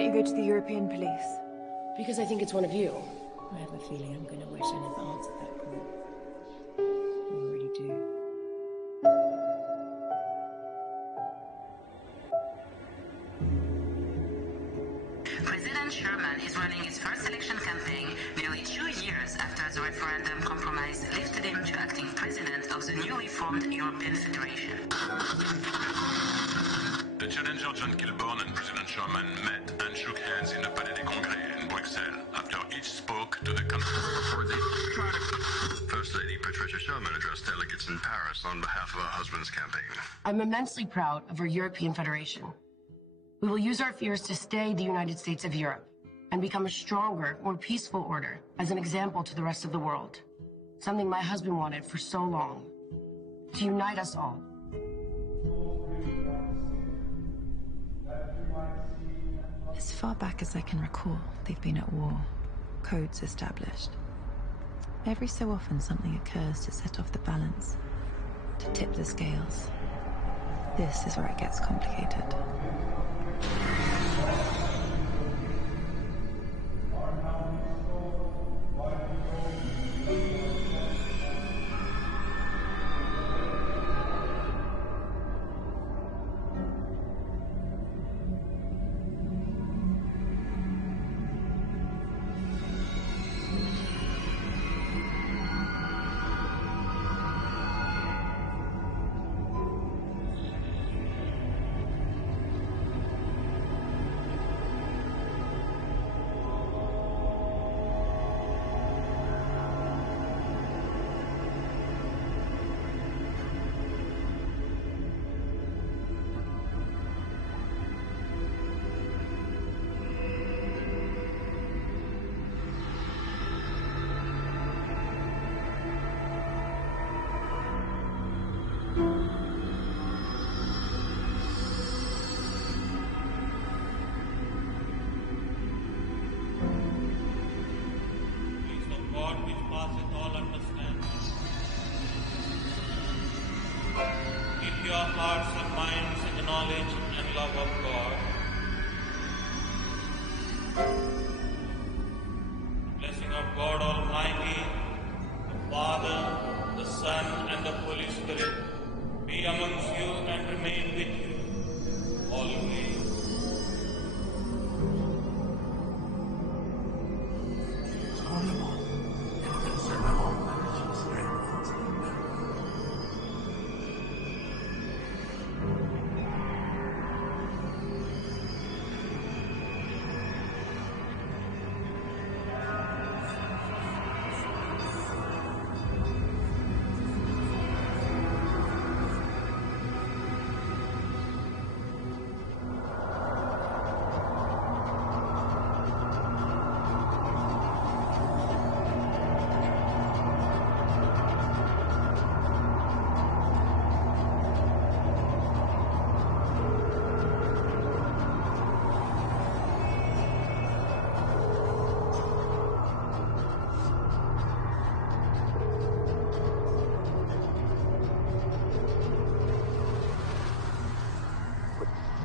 don't you go to the European police? Because I think it's one of you. I have a feeling I'm going to wish I never answered that call. I already do. President Sherman is running his first election campaign nearly 2 years after the referendum compromise lifted him to acting president of the newly formed European Federation. The challenger John Kilburn and President Sherman met and shook hands in the Palais des Congrès in Bruxelles after each spoke to the country. First Lady Patricia Sherman addressed delegates in Paris on behalf of her husband's campaign. I'm immensely proud of our European Federation. We will use our fears to stay the United States of Europe and become a stronger, more peaceful order as an example to the rest of the world. Something my husband wanted for so long. To unite us all. As far back as I can recall, they've been at war. Codes established. Every so often something occurs to set off the balance, to tip the scales. This is where it gets complicated.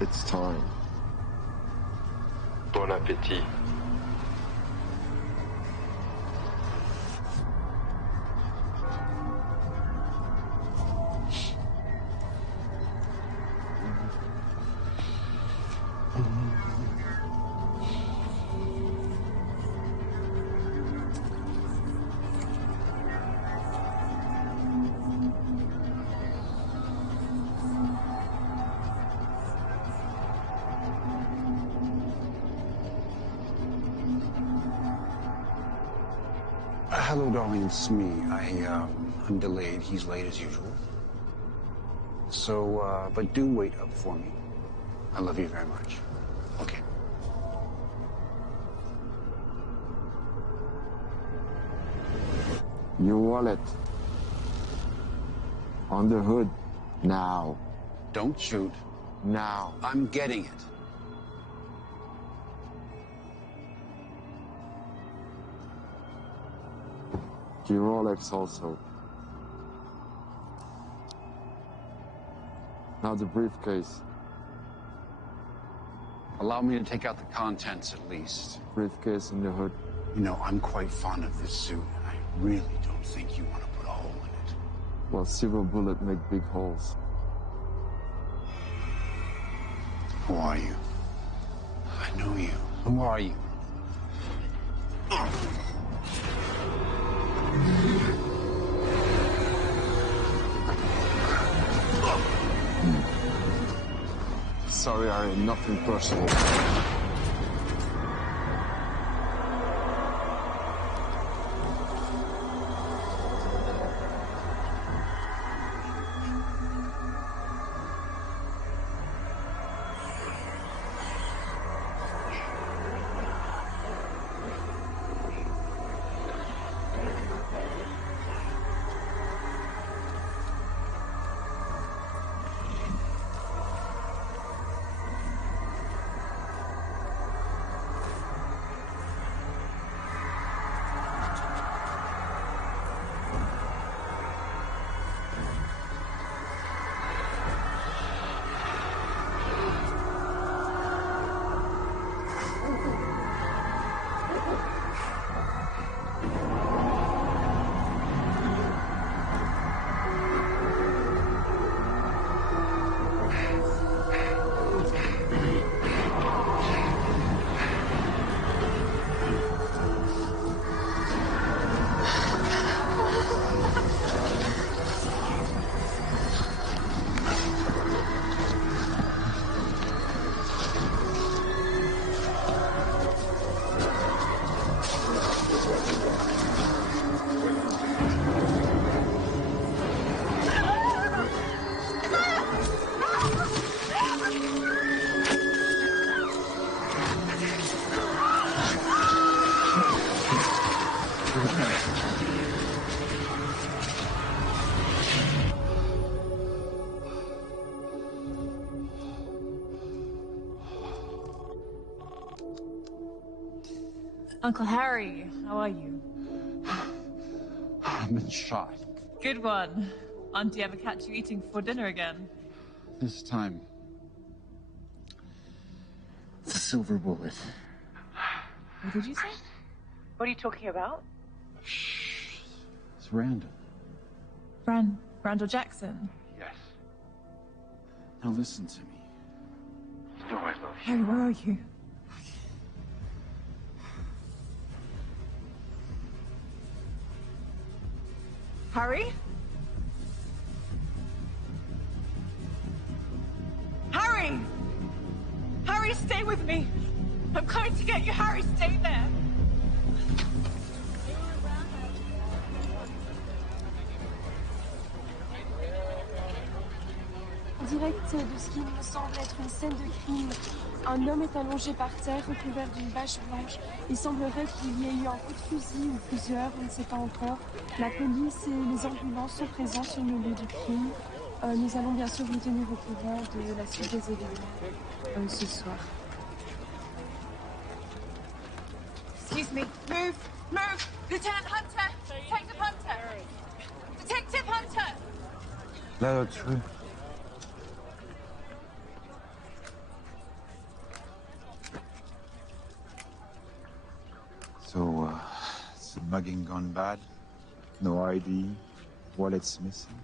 It's time. Bon appétit. Hello, darling, it's me. I'm delayed. He's late as usual. So, but do wait up for me. I love you very much. Okay. Your wallet. On the hood. Now. Don't shoot. Now. I'm getting it. Your Rolex also. Now the briefcase. Allow me to take out the contents at least. Briefcase in the hood. You know, I'm quite fond of this suit, and I really don't think you want to put a hole in it. Well, silver bullet make big holes. Who are you? I know you. Who are you? Sorry, Ari, nothing personal. Uncle Harry, how are you? I've been shot. Good one. Auntie ever catch you eating before dinner again? This time, it's a silver bullet. What did you say? What are you talking about? Shh. It's Randall. Randall Jackson? Yes. Now listen to me. You know I love you. Harry, where are you? Harry? Harry! Harry, stay with me! I'm coming to get you, Harry, stay there! Direct de ce qui me semble être une scène de crime. Un homme est allongé par terre, recouvert d'une bâche blanche. Il semblerait qu'il y ait eu un coup de fusil ou plusieurs, on ne sait pas encore. La police et les ambulances sont présents sur le lieu du crime. Nous allons bien sûr vous tenir au courant de la suite des événements ce soir. Excuse me. Move! Lieutenant Hunter! Detective Hunter! Detective Hunter! Là-dessus. So, is the mugging gone bad? No ID, wallet's missing.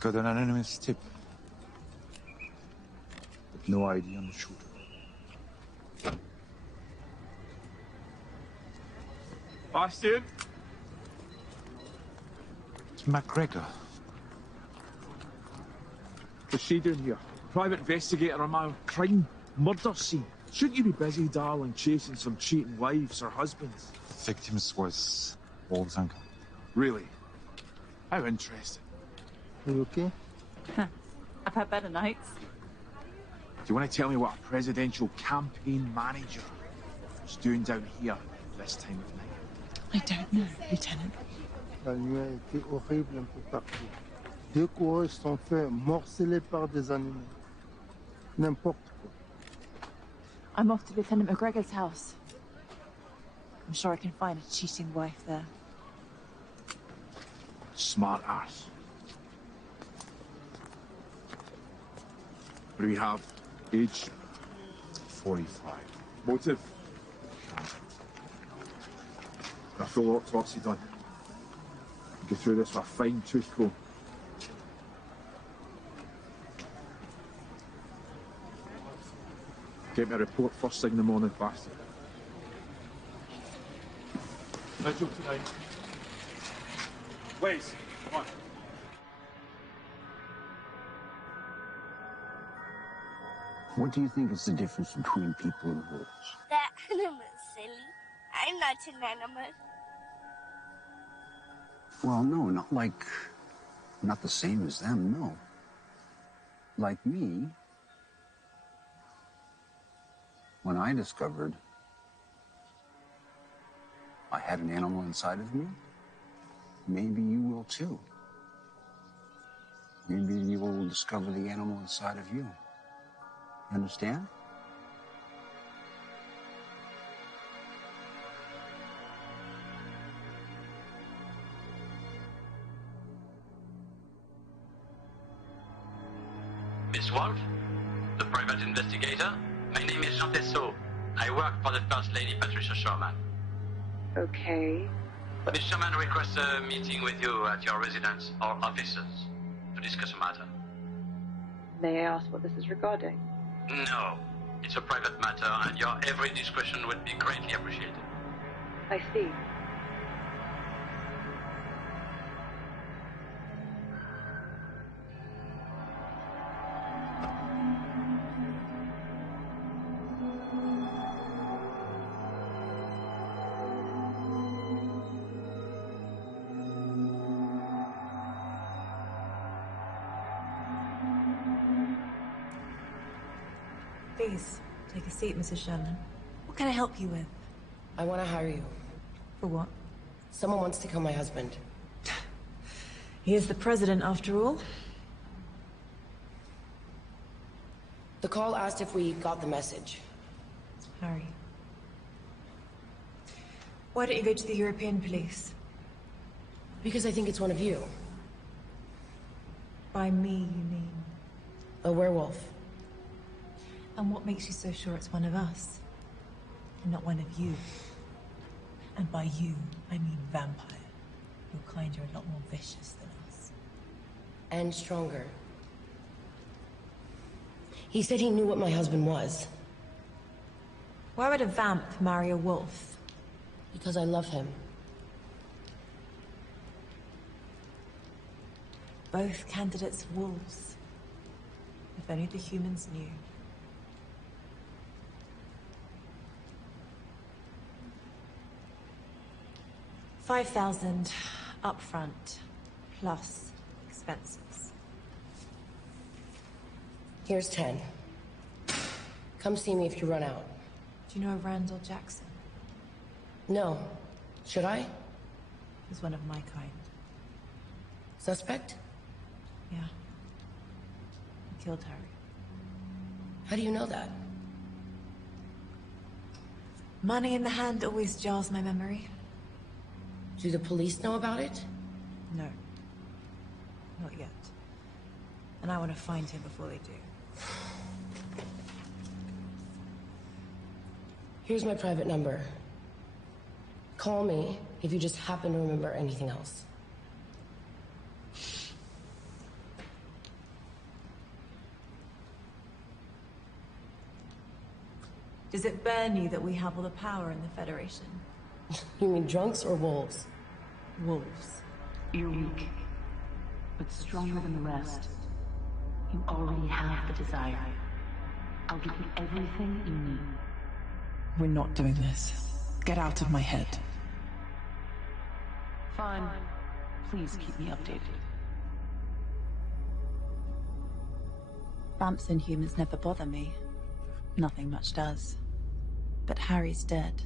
Got an anonymous tip. But no ID on the shooter. Bastien? It's McGregor. What's she doing here? Private investigator on my crime, murder scene. Shouldn't you be busy, darling, chasing some cheating wives or husbands? Victims was Wald's uncle. Really? How interesting. Are you okay? I've had better nights. Do you want to tell me what a presidential campaign manager is doing down here this time of night? I don't know, Lieutenant. La nuit a été horrible un peu partout. Deux coureurs sont faits morcelés par des animaux. N'importe quoi. I'm off to Lieutenant McGregor's house. I'm sure I can find a cheating wife there. Smart ass. What do we have? Age? 45. Motive? A full autopsy done. Go through this with a fine tooth comb. Get me a report first thing in the morning, bastard. Vigil tonight. Wes, come on. What do you think is the difference between people and wolves? That animal's silly. I'm not an animal. Well, no, not the same as them, no. Like me, when I discovered I had an animal inside of me, maybe you will too. Maybe you will discover the animal inside of you. Understand? Miss Wolf, the private investigator. My name is Jean Tessot. I work for the First Lady Patricia Sherman. Okay. Miss Sherman requests a meeting with you at your residence or offices to discuss a matter. May I ask what this is regarding? No, it's a private matter and your every discretion would be greatly appreciated. I see. Please, take a seat, Mrs. Sherman. What can I help you with? I want to hire you. For what? Someone wants to kill my husband. He is the president, after all. The call asked if we got the message. Harry. Why don't you go to the European police? Because I think it's one of you. By me, you mean? A werewolf. And what makes you so sure it's one of us? And not one of you? And by you, I mean vampire. Your kind are a lot more vicious than us. And stronger. He said he knew what my husband was. Why would a vamp marry a wolf? Because I love him. Both candidates wolves. If only the humans knew. 5,000 upfront, plus expenses. Here's 10. Come see me if you run out. Do you know Randall Jackson? No. Should I? He's one of my kind. Suspect? Yeah. He killed Harry. How do you know that? Money in the hand always jars my memory. Do the police know about it? No. Not yet. And I want to find him before they do. Here's my private number. Call me if you just happen to remember anything else. Does it burn you that we have all the power in the Federation? You mean drunks or wolves? Wolves. You're weak, but stronger than the rest. You already have the desire. I'll give you everything you need. We're not doing this. Get out of my head. Fine. Please keep me updated. Vamps and humans never bother me. Nothing much does. But Harry's dead.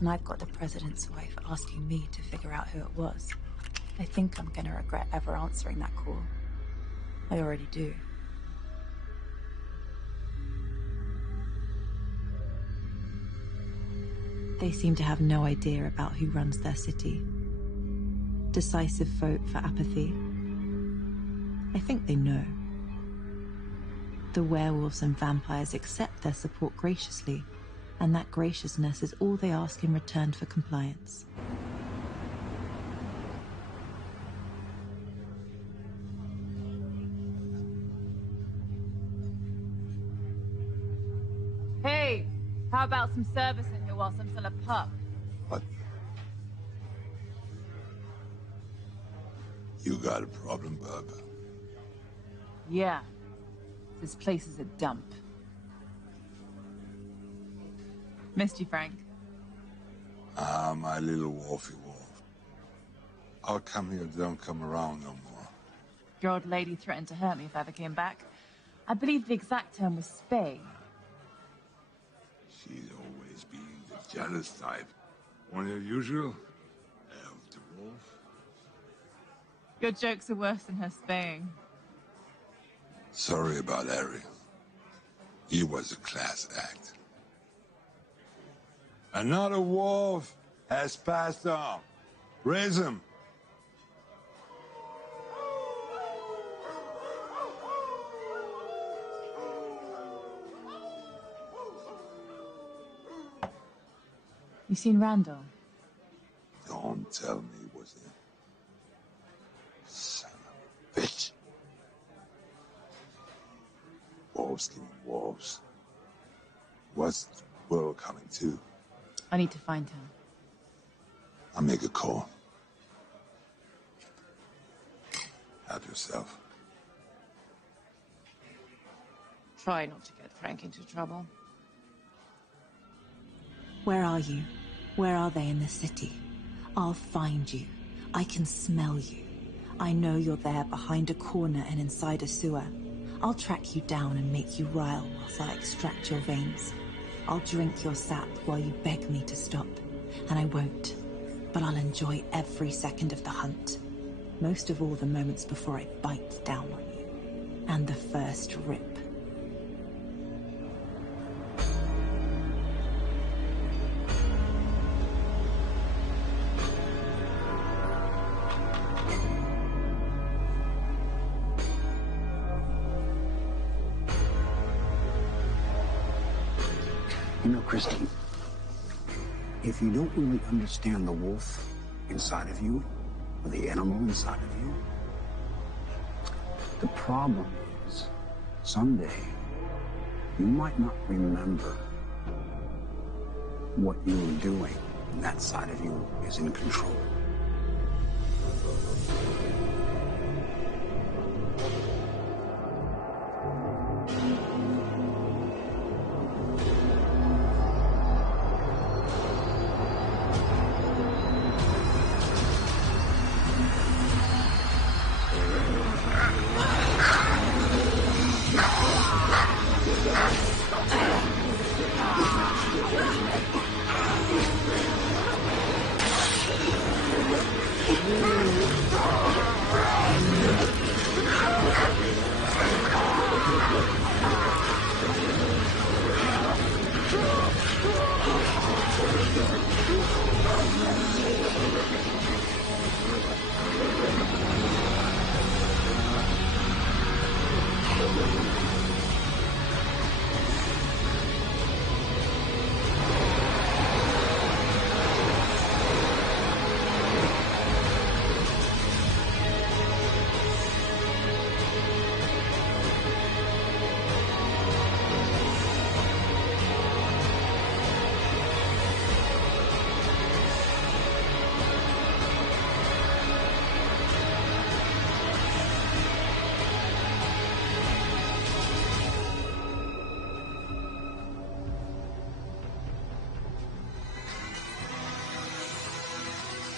And I've got the president's wife asking me to figure out who it was. I think I'm gonna regret ever answering that call. I already do. They seem to have no idea about who runs their city. Decisive vote for apathy. I think they know. The werewolves and vampires accept their support graciously, and that graciousness is all they ask in return for compliance. Hey, how about some service in here whilst I'm still a pup? What? You got a problem, bub? Yeah. This place is a dump. Missed you, Frank. Ah, my little wolfy wolf. I'll come here, don't come around no more. Your old lady threatened to hurt me if I ever came back. I believe the exact term was spay. She's always been the jealous type. One of usual. Elf the wolf. Your jokes are worse than her spaying. Sorry about Harry. He was a class act. Another wolf has passed on. Raise him. You seen Randall? Don't tell me it was him. Son of a bitch. Wolves killing wolves. What's the world coming to? I need to find him. I'll make a call. Help yourself. Try not to get Frank into trouble. Where are you? Where are they in the city? I'll find you. I can smell you. I know you're there behind a corner and inside a sewer. I'll track you down and make you rile whilst I extract your veins. I'll drink your sap while you beg me to stop. And I won't. But I'll enjoy every second of the hunt. Most of all the moments before I bite down on you. And the first rip. You know, Christy, if you don't really understand the wolf inside of you, or the animal inside of you, the problem is, someday, you might not remember what you were doing, and that side of you is in control.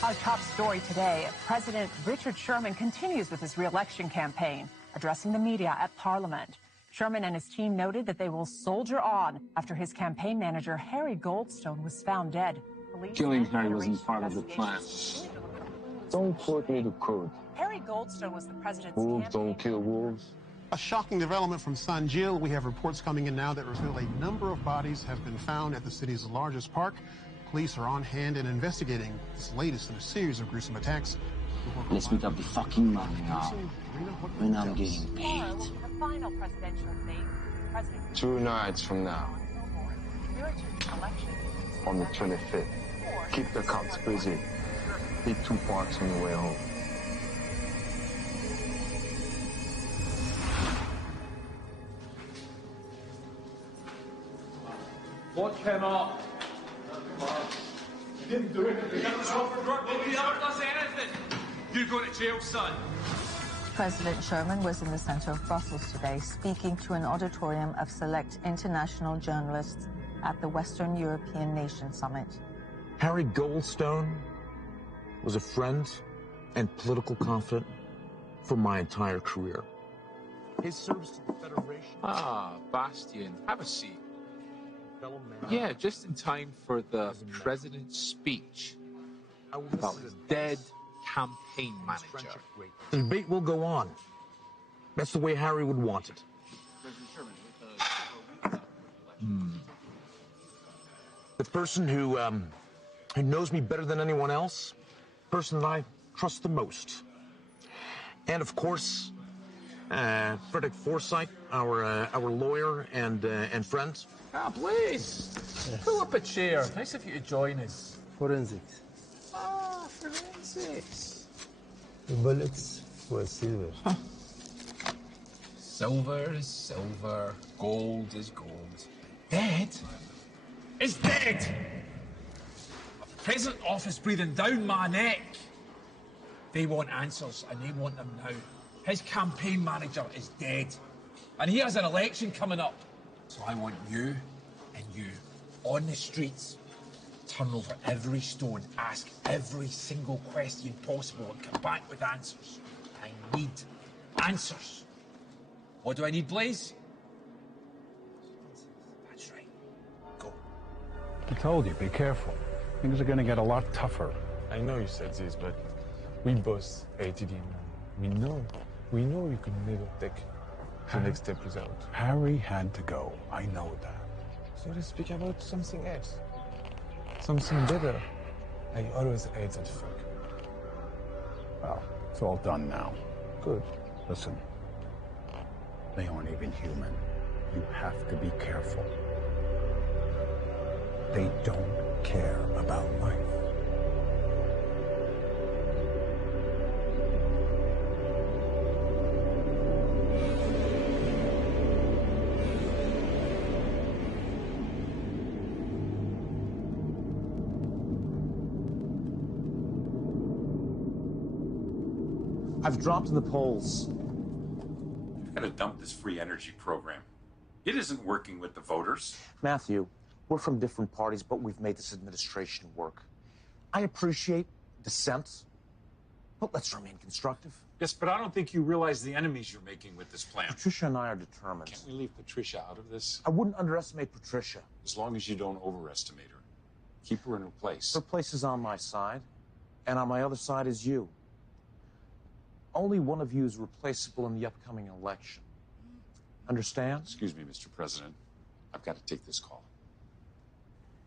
Our top story today, President Richard Sherman continues with his re-election campaign, addressing the media at Parliament. Sherman and his team noted that they will soldier on after his campaign manager, Harry Goldstone, was found dead. Killing Harry wasn't part of the plan. Don't quote me to code. Harry Goldstone was the president's Wolves don't kill wolves. A shocking development from San Gil. We have reports coming in now that reveal a number of bodies have been found at the city's largest park. Police are on hand and investigating this latest in a series of gruesome attacks Let's meet up the fucking money now. When I'm getting paid. The final presidential debate. President 2 nights from now, on the 25th. Keep the cops busy. Hit 2 parks on the way home. What came up? You didn't do anything. You got us off for drug. Nobody ever does anything. You go to jail, son. President Sherman was in the center of Brussels today, speaking to an auditorium of select international journalists at the Western European Nation Summit. Harry Goldstone was a friend and political confidant for my entire career. His service to the Federation... Ah, Bastian, have a seat. Yeah, just in time for the president's speech about his dead campaign manager. The debate will go on. That's the way Harry would want it. The person who knows me better than anyone else, the person that I trust the most. And of course, Frederick Forsyth, our lawyer and friend. Ah, please. Yes. Pull up a chair. Nice of you to join us. Forensics. Ah, forensics. The bullets were silver. Huh. Silver is silver. Gold is gold. Dead is dead. A present office breathing down my neck. They want answers, and they want them now. His campaign manager is dead. And he has an election coming up. So I want you and you on the streets. Turn over every stone, ask every single question possible, and come back with answers. I need answers. What do I need, Blaze? That's right. Go. I told you, be careful. Things are gonna get a lot tougher. I know you said this, but we both hated him. We know you could never take the next step without. Harry had to go. I know that. So let's speak about something else. Something better. I always hate that fuck. Well, it's all done now. Good. Listen, they aren't even human. You have to be careful. They don't care about life. I've dropped in the polls. You've got to dump this free energy program. It isn't working with the voters. Matthew, we're from different parties, but we've made this administration work. I appreciate dissent, but let's remain constructive. Yes, but I don't think you realize the enemies you're making with this plan. Patricia and I are determined. Can't we leave Patricia out of this? I wouldn't underestimate Patricia. As long as you don't overestimate her. Keep her in her place. Her place is on my side, and on my other side is you. Only one of you is replaceable in the upcoming election. Understand? Excuse me, Mr. President. I've got to take this call.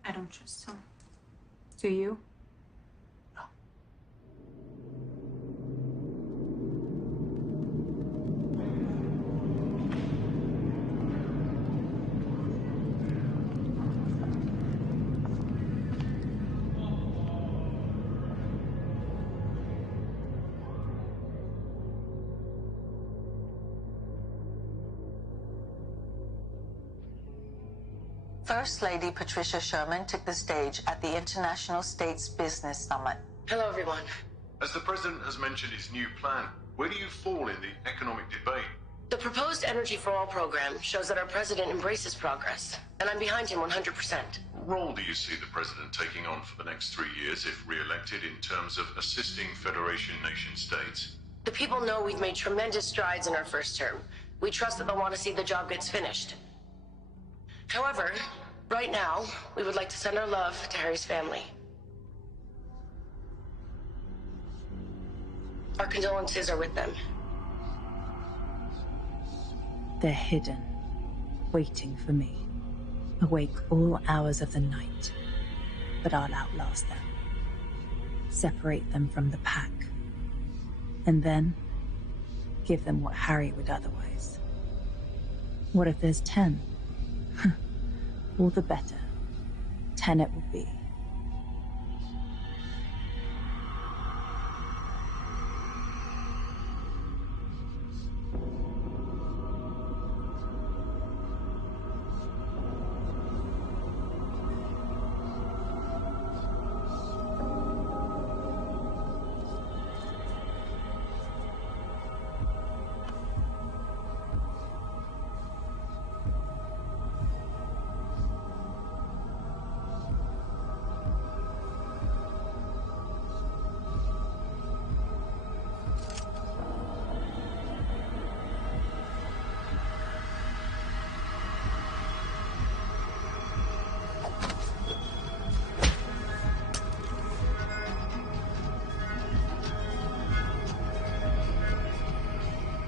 I don't trust him. Do you? First Lady Patricia Sherman took the stage at the International States Business Summit. Hello, everyone. As the president has mentioned his new plan, where do you fall in the economic debate? The proposed Energy for All program shows that our president embraces progress, and I'm behind him 100%. What role do you see the president taking on for the next 3 years if re-elected in terms of assisting Federation nation states? The people know we've made tremendous strides in our first term. We trust that they'll want to see the job gets finished. However, right now, we would like to send our love to Harry's family. Our condolences are with them. They're hidden, waiting for me, awake all hours of the night. But I'll outlast them. Separate them from the pack, And then give them what Harry would otherwise. What if there's 10? All the better. 10 it will be.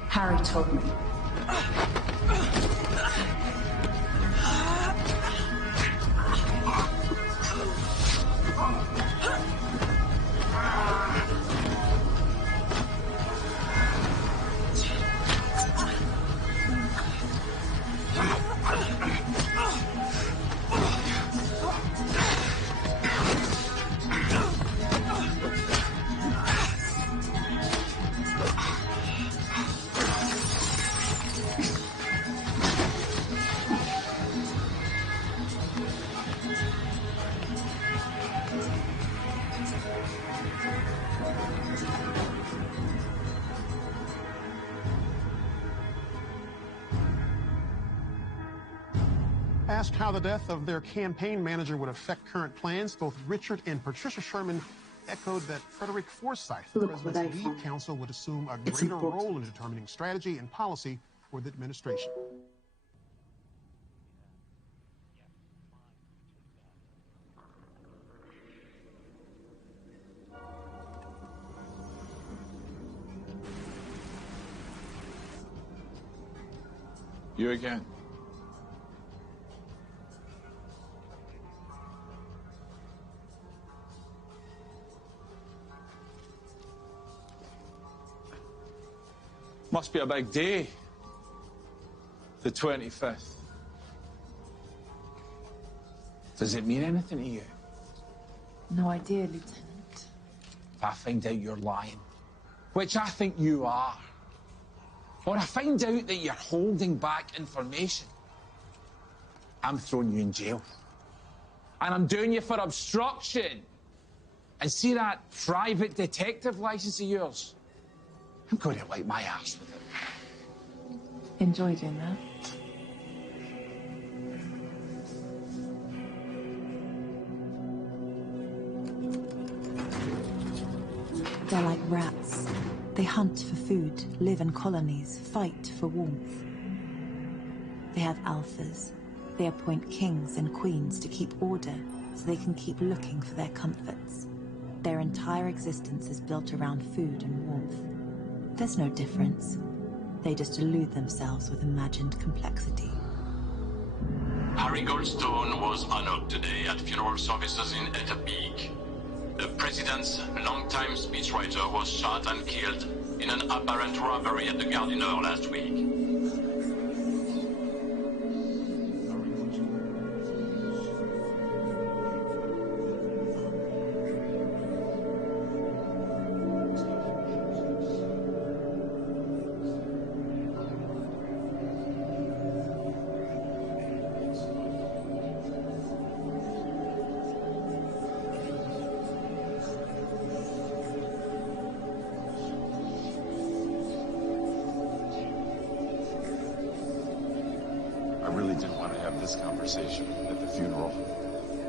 Harry told me. Asked how the death of their campaign manager would affect current plans, both Richard and Patricia Sherman echoed that Frederick Forsyth, the president's lead counsel, would assume a greater role in determining strategy and policy for the administration. You again. Must be a big day. The 25th. Does it mean anything to you? No idea, Lieutenant. If I find out you're lying, which I think you are, or I find out that you're holding back information, I'm throwing you in jail. And I'm doing you for obstruction. And see that private detective license of yours? I'm going to wipe my ass with it. Enjoy doing that. They're like rats. They hunt for food, live in colonies, fight for warmth. They have alphas. They appoint kings and queens to keep order so they can keep looking for their comforts. Their entire existence is built around food and warmth. There's no difference. They just elude themselves with imagined complexity. Harry Goldstone was honored today at funeral services in Peak. The president's longtime speechwriter was shot and killed in an apparent robbery at the Gardiner last week. I really didn't want to have this conversation at the funeral.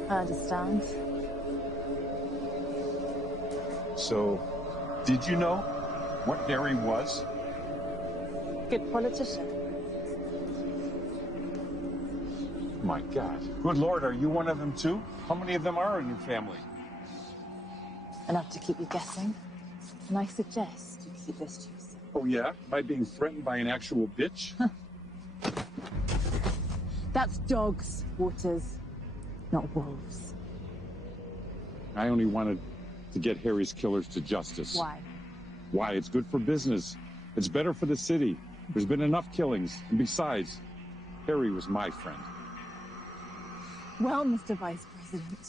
I understand. So, did you know what Harry was? Good politician. My God. Good Lord, are you one of them too? How many of them are in your family? Enough to keep you guessing. And I suggest you keep this to yourself. Oh yeah? By being threatened by an actual bitch? That's dogs, Waters, not wolves. I only wanted to get Harry's killers to justice. Why? Why? It's good for business. It's better for the city. There's been enough killings. And besides, Harry was my friend. Well, Mr. Vice President,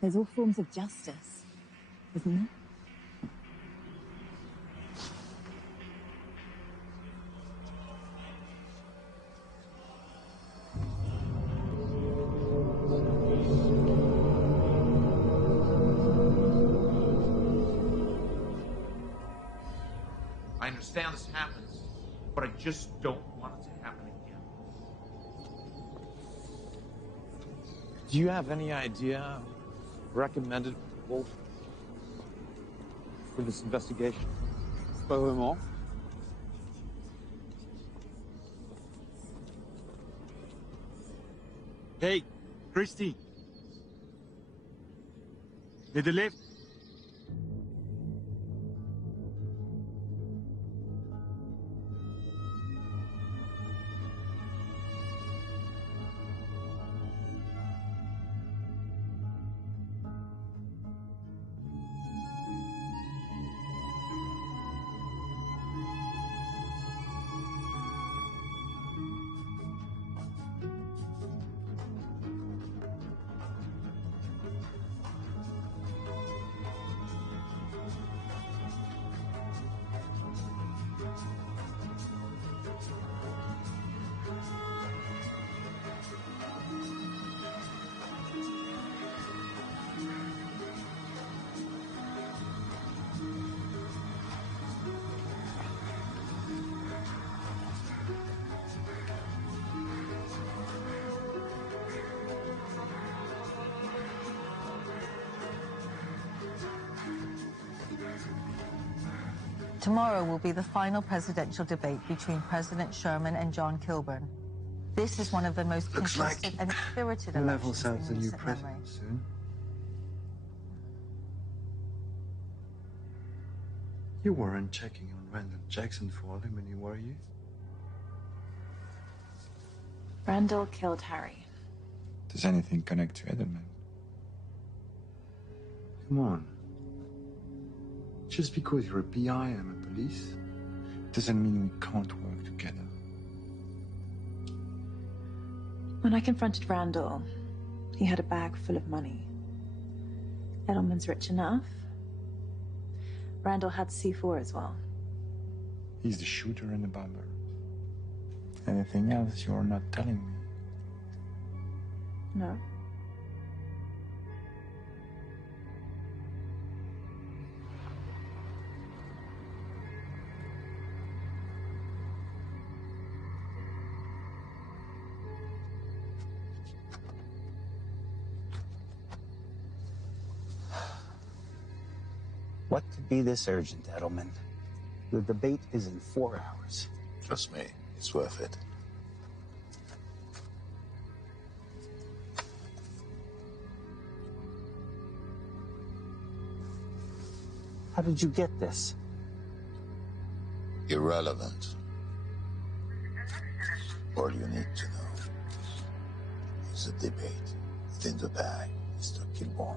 there's all forms of justice, isn't there? I understand this happens, but I just don't want it to happen again. Do you have any idea recommended people for this investigation? Pas vraiment. Hey, Christy. To the left. Tomorrow will be the final presidential debate between President Sherman and John Kilburn. This is one of the most contested and spirited elections in the new recent memory. president soon. You weren't checking on Randall Jackson for him, were you? Randall killed Harry. Does anything connect to Edelman? Come on. Just because you're a PI and I'm a police, doesn't mean we can't work together. When I confronted Randall, he had a bag full of money. Edelman's rich enough. Randall had C4 as well. He's the shooter and the bomber. Anything else you're not telling me? No. What could be this urgent, Edelman? The debate is in 4 hours. Trust me, it's worth it. How did you get this? Irrelevant. All you need to know is a debate within the bag, Mr. Kilborn.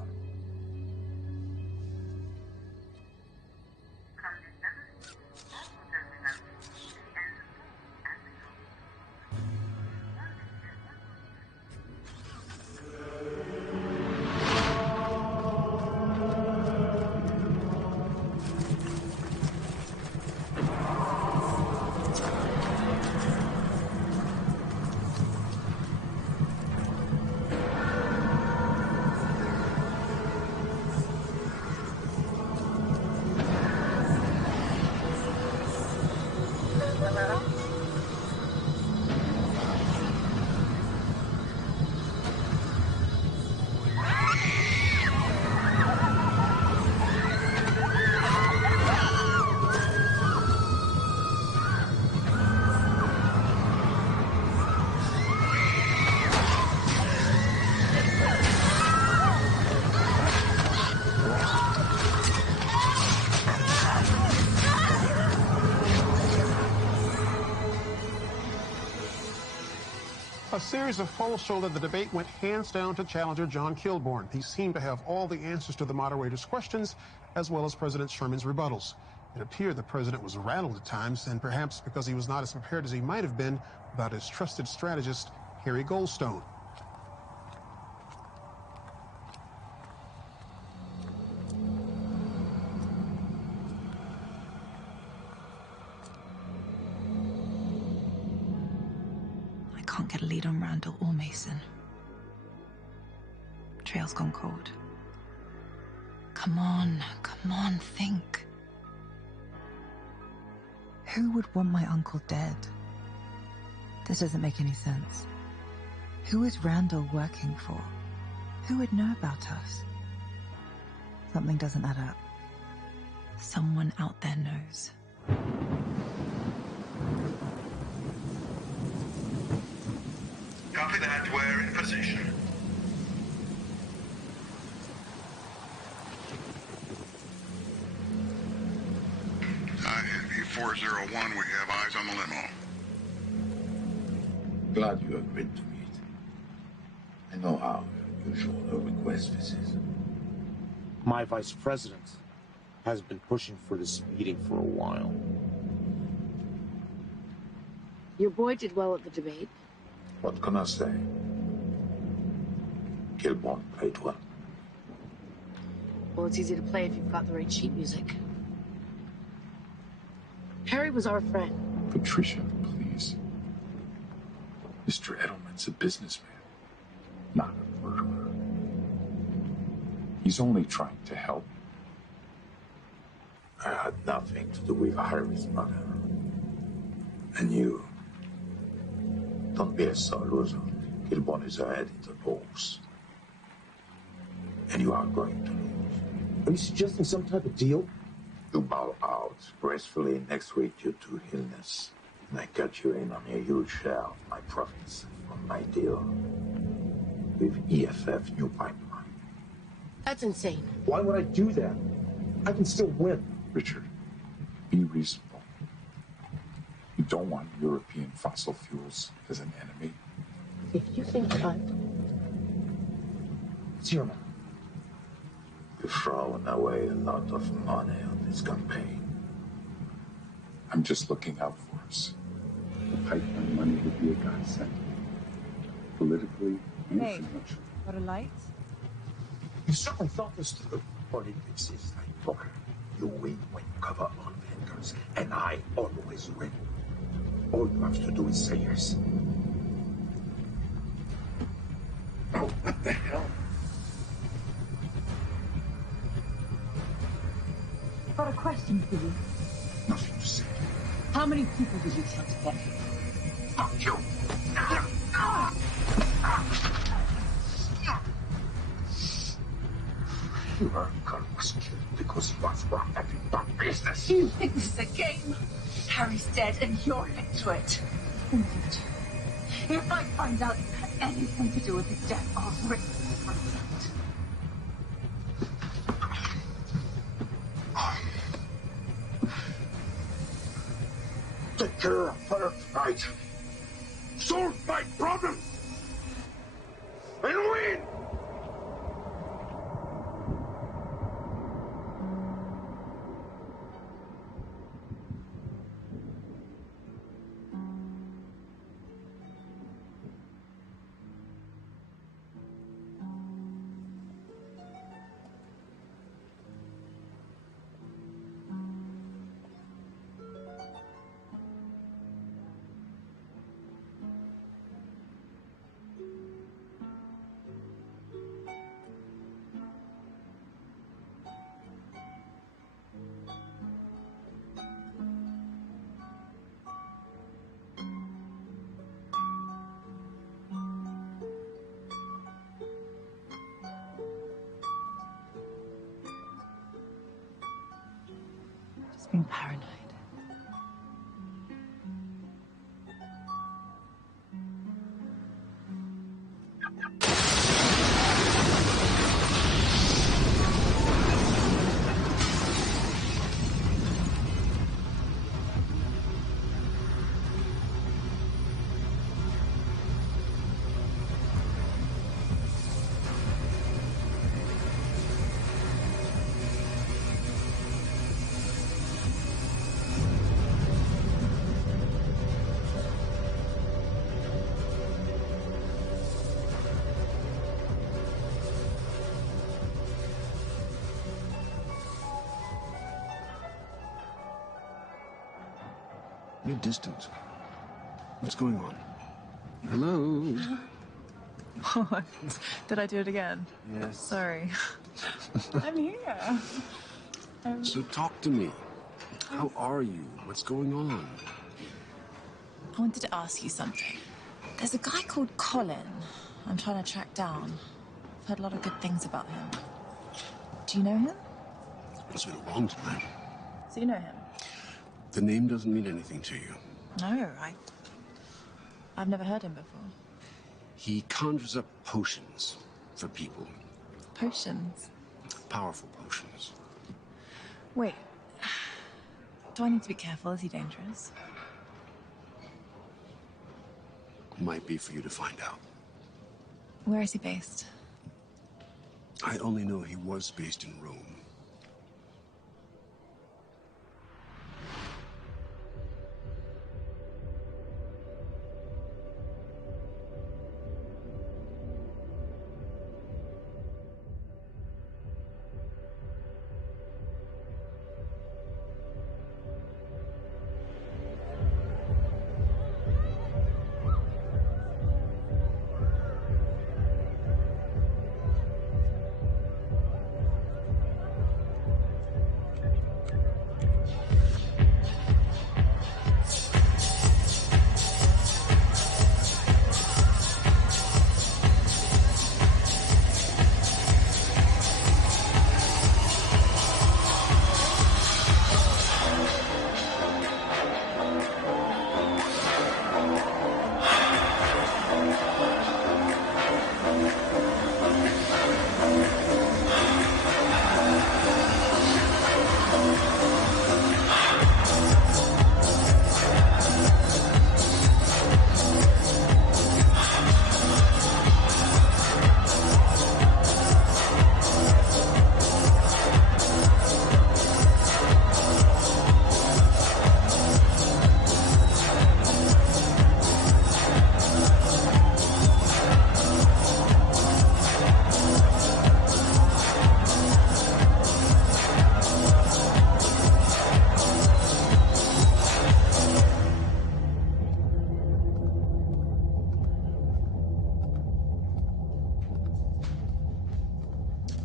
A series of polls show that the debate went hands down to challenger John Kilborn. He seemed to have all the answers to the moderator's questions, as well as President Sherman's rebuttals. It appeared the president was rattled at times, and perhaps because he was not as prepared as he might have been about his trusted strategist, Harry Goldstone. I can't get a lead on Randall or Mason. Trail's gone cold. Come on, think. Who would want my uncle dead? This doesn't make any sense. Who is Randall working for? Who would know about us? Something doesn't add up. Someone out there knows. Copy that. We're in position. I-NV-401, we have eyes on the limo. Glad you agreed to meet. I know how unusual a request this is. My vice president has been pushing for this meeting for a while. Your boy did well at the debate. What can I say? Kilborn played well. Well, it's easy to play if you've got the right sheet music. Harry was our friend. Patricia, please. Mr. Edelman's a businessman, not a murderer. He's only trying to help. I had nothing to do with Harry's murder. And you, don't be a sore loser. Kilborn is ahead in the polls. And you are going to lose. Are you suggesting some type of deal? You bow out gracefully next week due to illness. And I cut you in on a huge share of my profits from my deal with EFF New Pipeline. That's insane. Why would I do that? I can still win. Richard, be reasonable. You don't want European fossil fuels as an enemy. If you think I'm... It's your money. You've thrown away a lot of money on this campaign. I'm just looking out for us. The pipeline money would be a godsend. Politically and financially. Got a light? You certainly thought this through. But this is like poker. You win when you cover all vendors, and I always win. All you have to do is say yes. Oh, what the hell? I've got a question for you. Nothing to say. How many people did you kill today? Fuck you. Your uncle was killed because he was wrong at the bad business. You think this is a game? Harry's dead and you're into it. Indeed. If I find out you had anything to do with his death, I'll rip this from you. Take care of her tonight. Solve my problem. And win! Being paranoid. You're distant. What's going on? Hello? What? Did I do it again? Yes. Sorry. I'm here. So talk to me. How are you? What's going on? I wanted to ask you something. There's a guy called Colin I'm trying to track down. I've heard a lot of good things about him. Do you know him? It's been a long time. So you know him? The name doesn't mean anything to you. No, I've never heard him before. He conjures up potions for people. Potions? Powerful potions. Wait. Do I need to be careful? Is he dangerous? Might be for you to find out. Where is he based? I only know he was based in Rome.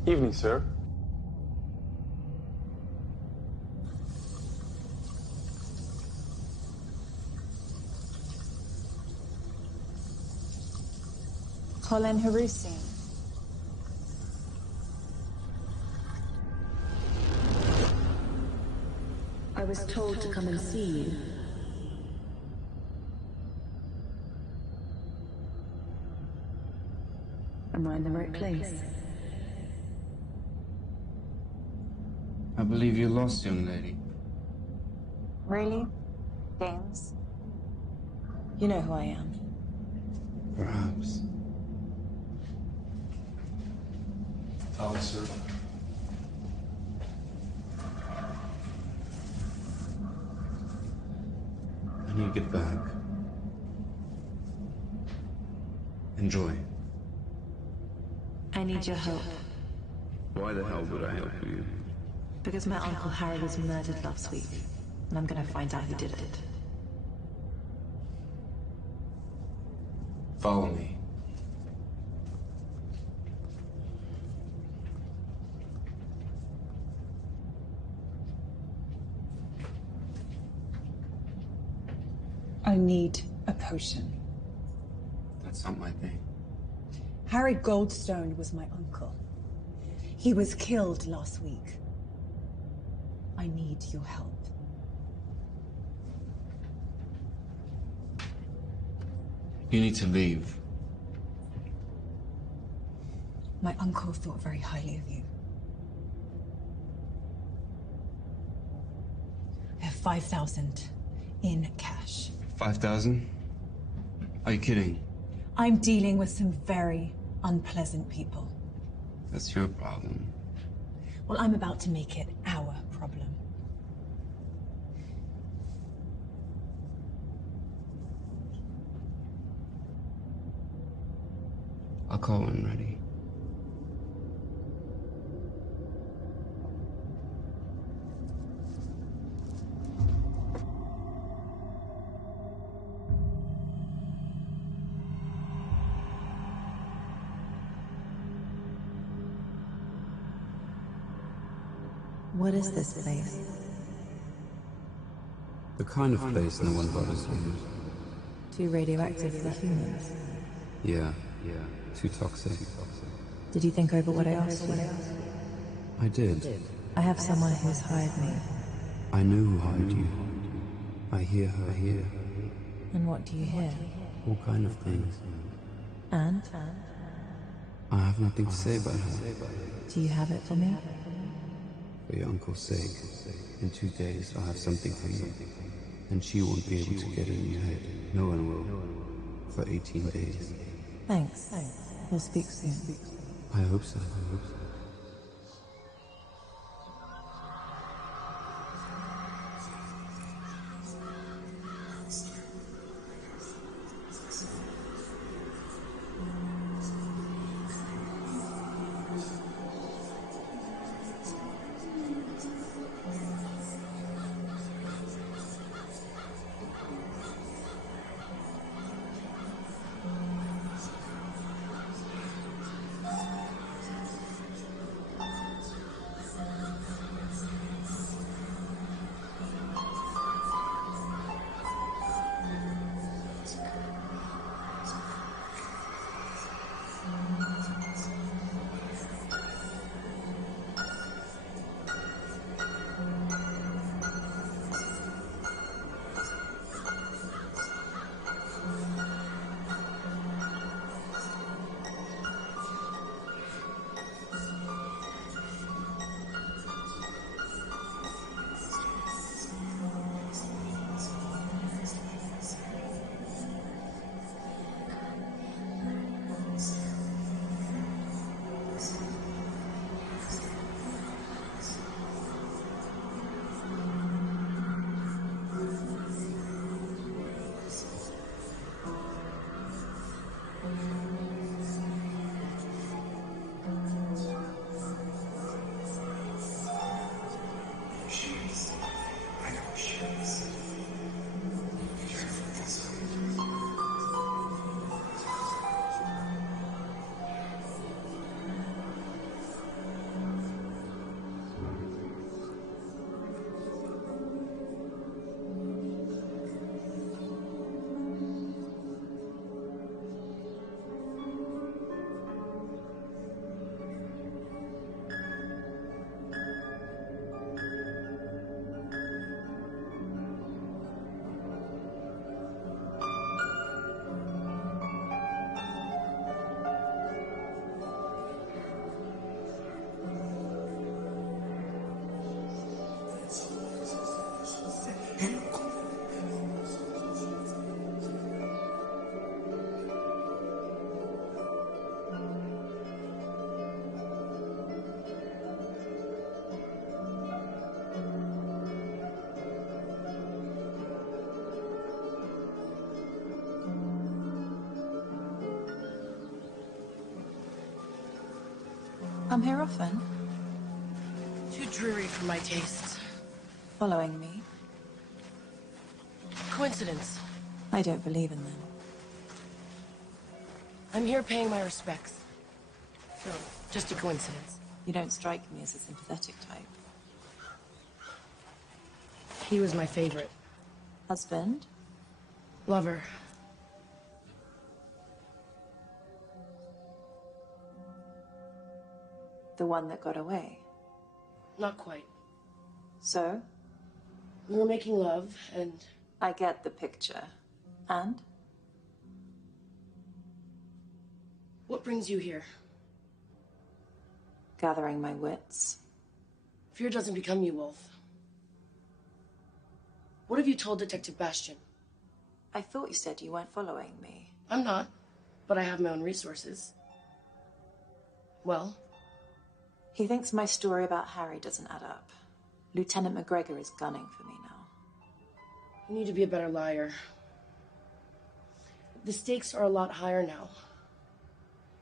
Evening, sir. Colin Harusi. I was told to come and see you. Am I in the right place? I believe you're lost, young lady. Really? Games? You know who I am. Perhaps. Follow, sir. When you get back, enjoy. I need your help. Why the hell would I help you? Because my Uncle Harry was murdered last week, and I'm gonna find out who did it. Follow me. I need a potion. That's not my thing. Harry Goldstone was my uncle. He was killed last week. I need your help. You need to leave. My uncle thought very highly of you. I have 5,000 in cash. 5,000? Are you kidding? I'm dealing with some very unpleasant people. That's your problem. Well, I'm about to make it our problem. I'll call when ready. What is this place? The kind of place no one bothers with. Too radioactive for humans. Yeah. Too toxic. Did you think over what I asked you? I did. I have someone who's hired me. I know who hired you. I hear her here. And what do you hear? All kind of things. And? I have nothing to say about her. Do you have it for me? For your uncle's sake. In 2 days, I'll have something for you. And she won't be able to get it in your head. No one will. For 18 days. Thanks. We'll speak soon. I hope so. Come here often? Too dreary for my taste. Following me? Coincidence. I don't believe in them. I'm here paying my respects. So, just a coincidence. You don't strike me as a sympathetic type. He was my favorite. Husband? Lover. The one that got away? Not quite. So? We were making love, and... I get the picture. And? What brings you here? Gathering my wits. Fear doesn't become you, Wolf. What have you told Detective Bastian? I thought you said you weren't following me. I'm not, but I have my own resources. Well? He thinks my story about Harry doesn't add up. Lieutenant McGregor is gunning for me now. You need to be a better liar. The stakes are a lot higher now.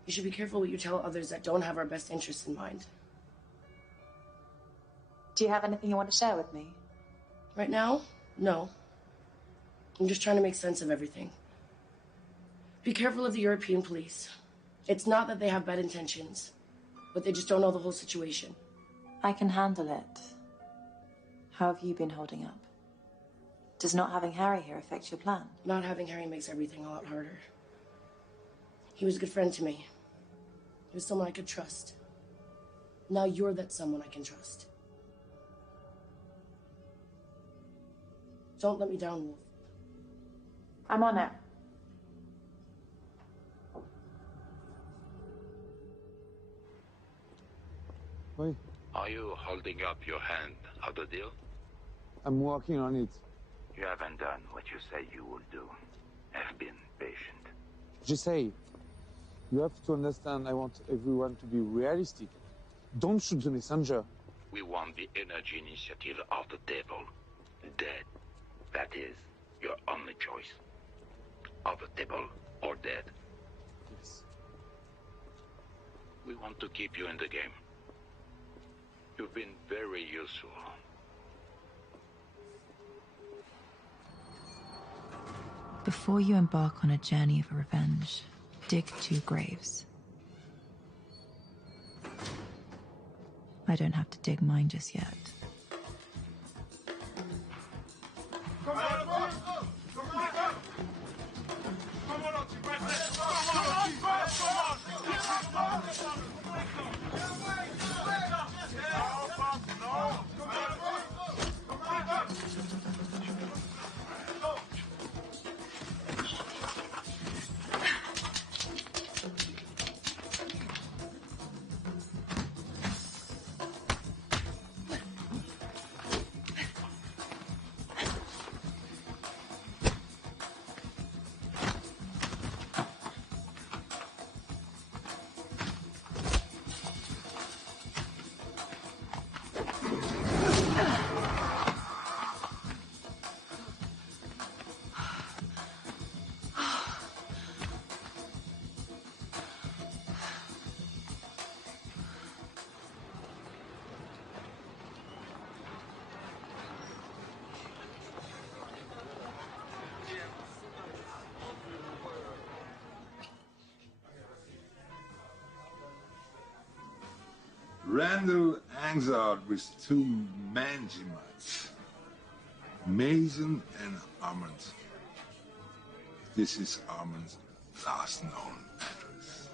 You should be careful what you tell others that don't have our best interests in mind. Do you have anything you want to share with me? Right now? No. I'm just trying to make sense of everything. Be careful of the European police. It's not that they have bad intentions, but they just don't know the whole situation. I can handle it. How have you been holding up? Does not having Harry here affect your plan? Not having Harry makes everything a lot harder. He was a good friend to me. He was someone I could trust. Now you're that someone I can trust. Don't let me down, Wolf. I'm on it. Wait, Are you holding up your hand of the deal? I'm working on it. You haven't done what you said you would do. Have been patient. Just say, you have to understand I want everyone to be realistic. Don't shoot the messenger. We want the energy initiative of the devil. Dead. That is your only choice. Of the devil or dead. Yes. We want to keep you in the game. You've been very useful. Before you embark on a journey of revenge, dig 2 graves. I don't have to dig mine just yet. Randall hangs out with 2 Manjimats, Mason and Armand. This is Armand's last known address.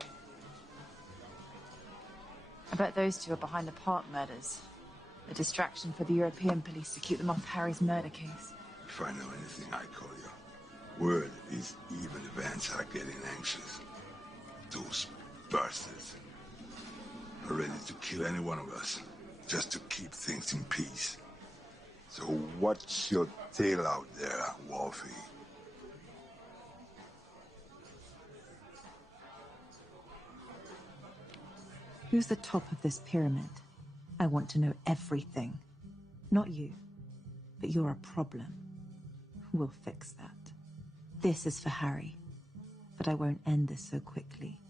I bet those 2 are behind the Park murders. A distraction for the European police to keep them off Harry's murder case. If I know anything, I call you. Word is even events are getting anxious. Those bastards are ready to kill any one of us, just to keep things in peace. So watch your tail out there, Wolfie. Who's the top of this pyramid? I want to know everything. Not you, but you're a problem. We'll fix that. This is for Harry, but I won't end this so quickly.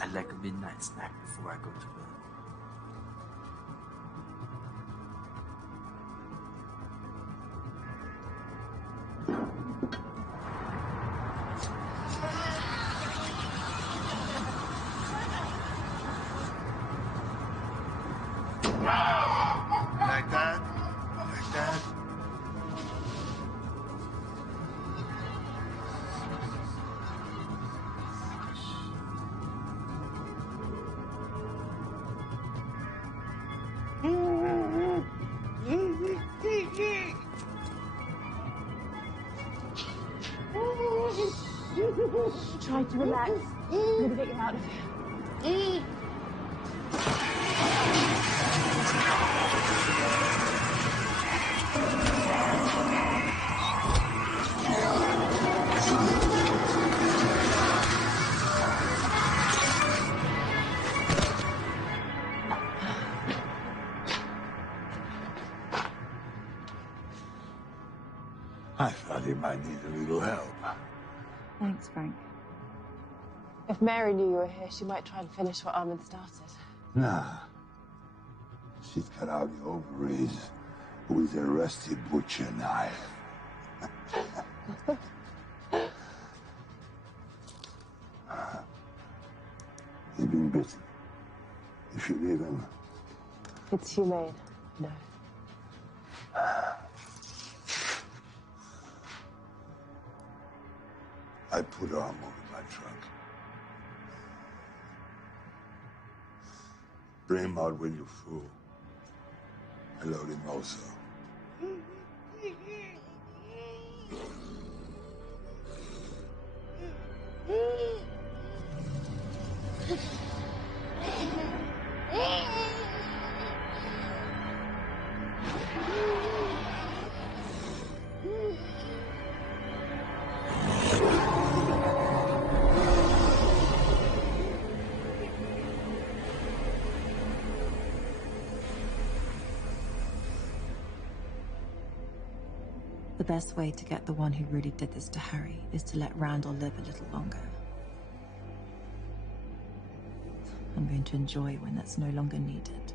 I like a midnight snack before I go to bed. Like that? Like that? Try to relax. I'm gonna get you out of here. I thought he might need a little help. Thanks, Frank. If Mary knew you were here, she might try and finish what Armin started. Nah. She'd cut out the ovaries with a rusty butcher knife. He's been bitten. You should leave him. It's humane, no. I put armor in my trunk. Bring him out when you're full. I load him also. The best way to get the one who really did this to Harry is to let Randall live a little longer. I'm going to enjoy when that's no longer needed.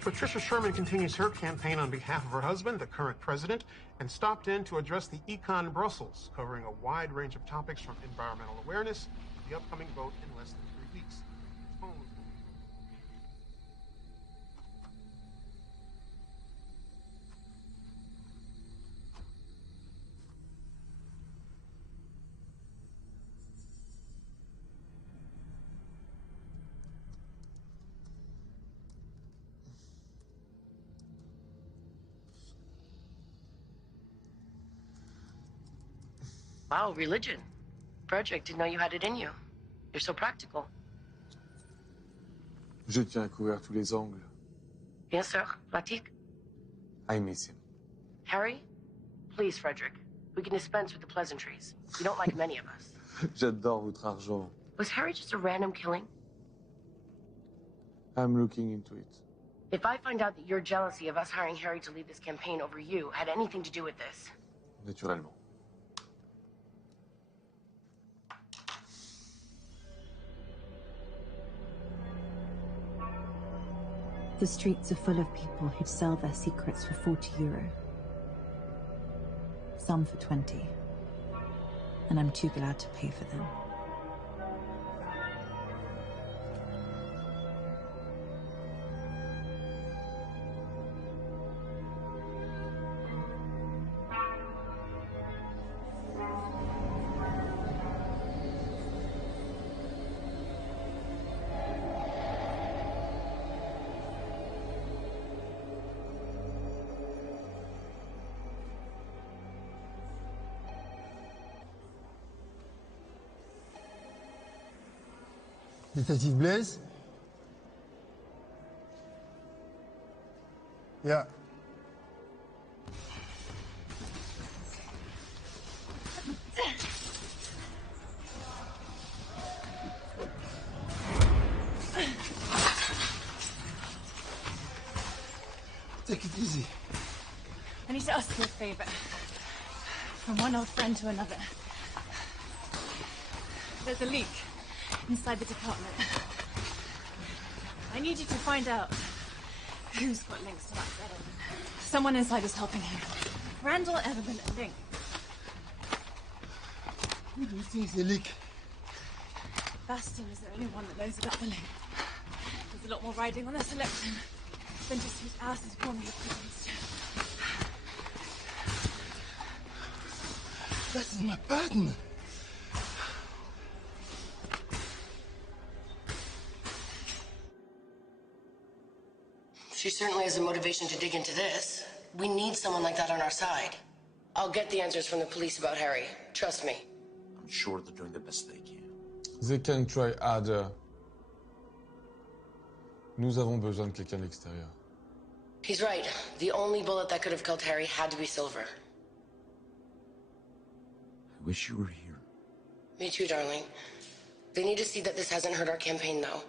Patricia Sherman continues her campaign on behalf of her husband, the current president, and stopped in to address the Econ in Brussels, covering a wide range of topics from environmental awareness to the upcoming vote in less than 3 weeks. Wow, religion. Frederick, didn't know you had it in you. You're so practical. Je tiens à couvrir tous les angles. Bien sûr, pratique. I miss him. Harry? Please, Frederick. We can dispense with the pleasantries. You don't like many of us. J'adore votre argent. Was Harry just a random killing? I'm looking into it. If I find out that your jealousy of us hiring Harry to lead this campaign over you had anything to do with this... Naturellement. The streets are full of people who'd sell their secrets for €40. Some for 20. And I'm too glad to pay for them. Detective Blaise? Yeah. Take it easy. I need to ask you a favor. From one old friend to another. There's a leak inside the department. I need you to find out who's got links to Max Edelman. Someone inside is helping him. Randall Edelman and Link. Who do you think is the leak? Bastion is the only one that knows about the link. There's a lot more riding on this election than just whose ass is warming the president's chair. That's my pattern. She certainly has the motivation to dig into this. We need someone like that on our side. I'll get the answers from the police about Harry. Trust me. I'm sure they're doing the best they can. They can try harder. Nous avons besoin de quelqu'un de l'extérieur. He's right. The only bullet that could have killed Harry had to be silver. I wish you were here. Me too, darling. They need to see that this hasn't hurt our campaign, though.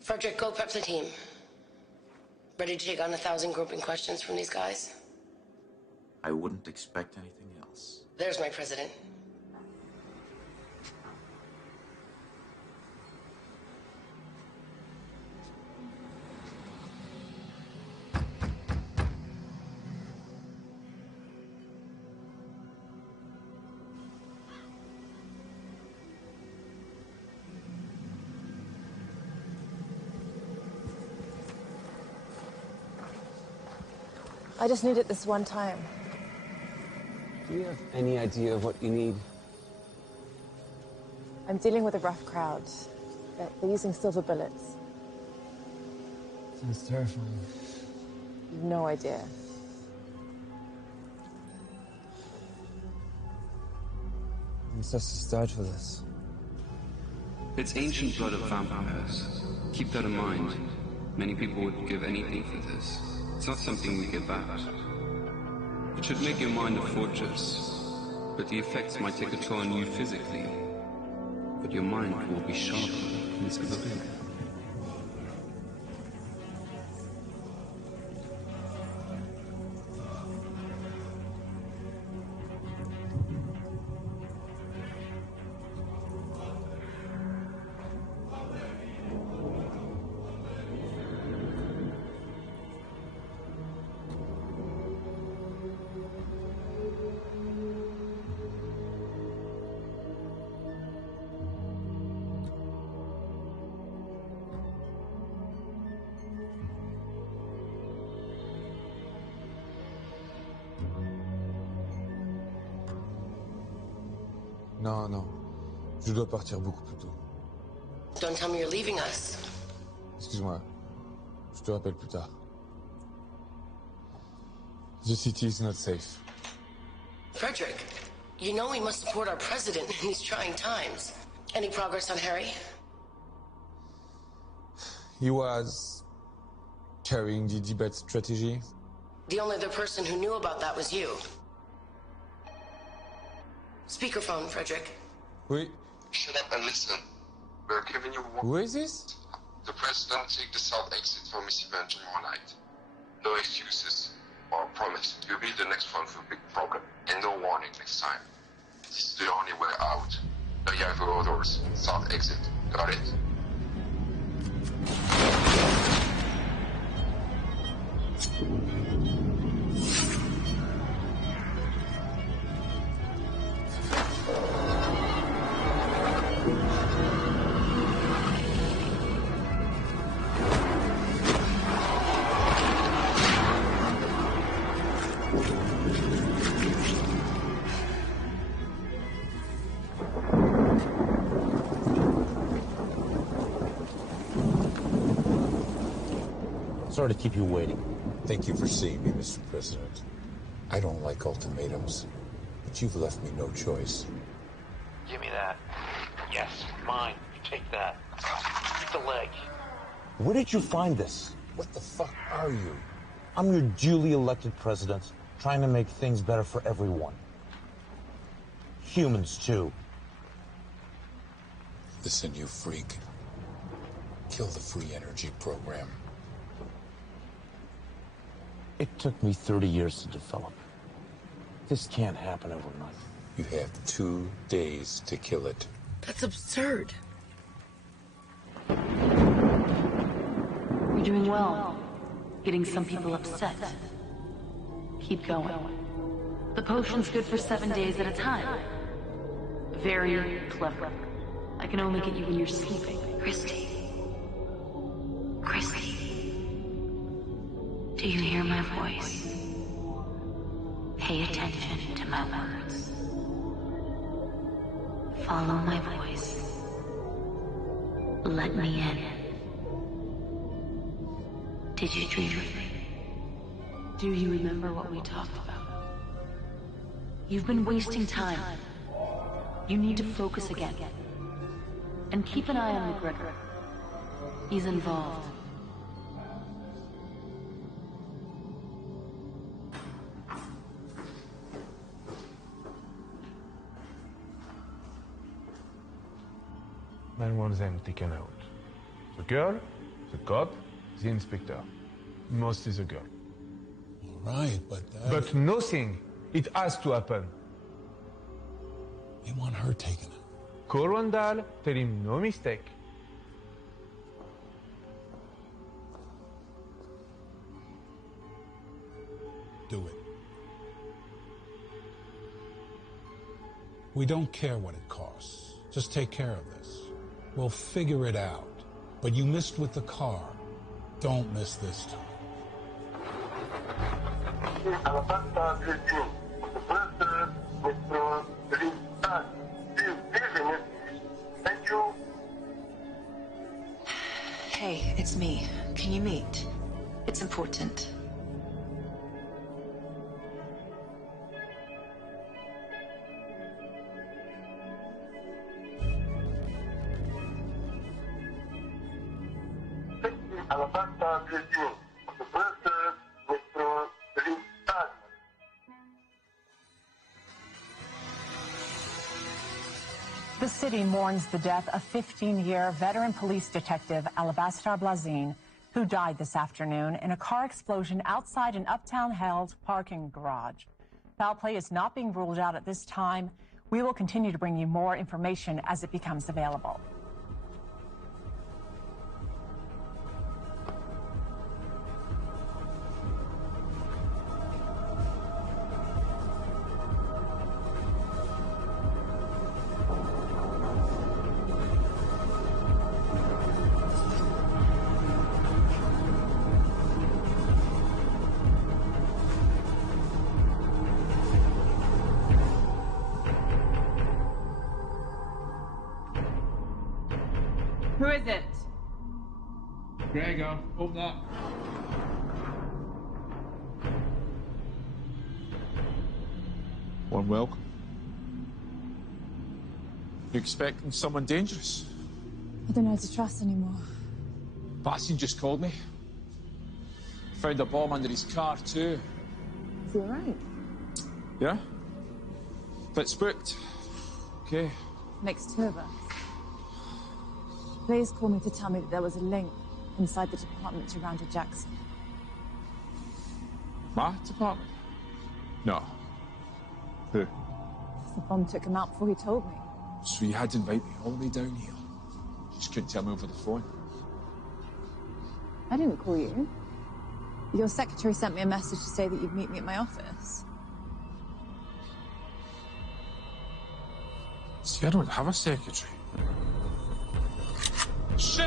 Frederick, go prep the team. Ready to take on 1,000 groping questions from these guys? I wouldn't expect anything else. There's my president. I just need it this one time. Do you have any idea of what you need? I'm dealing with a rough crowd. They're using silver bullets. Sounds terrifying. You've no idea. What's us to start for this? It's ancient blood of vampires. Keep that in mind. Many people would give anything for this. It's not something we get back. It should make your mind a fortress, but the effects might take a toll on you physically. But your mind will be sharper than it's ever been. Non, non. Je dois partir beaucoup plus tôt. Don't tell me you're leaving us. Excuse-moi. Je te rappelle plus tard. The city is not safe. Frederick, you know we must support our president in these trying times. Any progress on Harry? He was carrying the debate strategy. The only other person who knew about that was you. Speakerphone, Frederick. Oui. Shut up and listen. We're giving you one. Who is this? The president take the south exit for Miss Event tomorrow night. No excuses or promise. You'll be the next one for a big problem. And no warning next time. This is the only way out. No Yahoo doors. South exit. Got it? Sorry to keep you waiting. Thank you for seeing me, Mr. President. I don't like ultimatums, but you've left me no choice. Give me that. Yes, mine. You take that. Eat the leg. Where did you find this? What the fuck are you? I'm your duly elected president, trying to make things better for everyone. Humans, too. Listen, you freak. Kill the free energy program. It took me 30 years to develop. This can't happen overnight. You have 2 days to kill it. That's absurd. You're doing well. Getting some people upset. Keep going. The potion's good for 7 days at a time. Very clever. I can only get you when you're sleeping. Christy. Christy. Do you hear my voice? Pay attention to my words. Follow my voice. Let me in. Did you dream of me? Do you remember what we talked about? You've been wasting time. You need to focus again. And keep an eye on McGregor. He's involved. Man wants them taken out. The girl, the cop, the inspector. Mostly the girl. All right, but But nothing It has to happen. They want her taken. Corwandal, tell him no mistake. Do it. We don't care what it costs. Just take care of this. We'll figure it out. But you missed with the car. Don't miss this time. Thank you. Hey, it's me. Can you meet? It's important. The city mourns the death of 15-year veteran police detective Alabaster Blazin, who died this afternoon in a car explosion outside an Uptown Held parking garage. Foul play is not being ruled out at this time. We will continue to bring you more information as it becomes available. Who is it? Gregor, open up. One welcome. You expecting someone dangerous? I don't know how to trust anymore. Bastian just called me. Found a bomb under his car too. Is he alright? Yeah? Bit spooked. Okay. Makes two of us. Blaze called me to tell me that there was a link inside the department to Randall Jackson. My department? No. Who? The bomb took him out before he told me. So you had to invite me all the way down here. Just couldn't tell me over the phone. I didn't call you. Your secretary sent me a message to say that you'd meet me at my office. See, I don't have a secretary. Shit!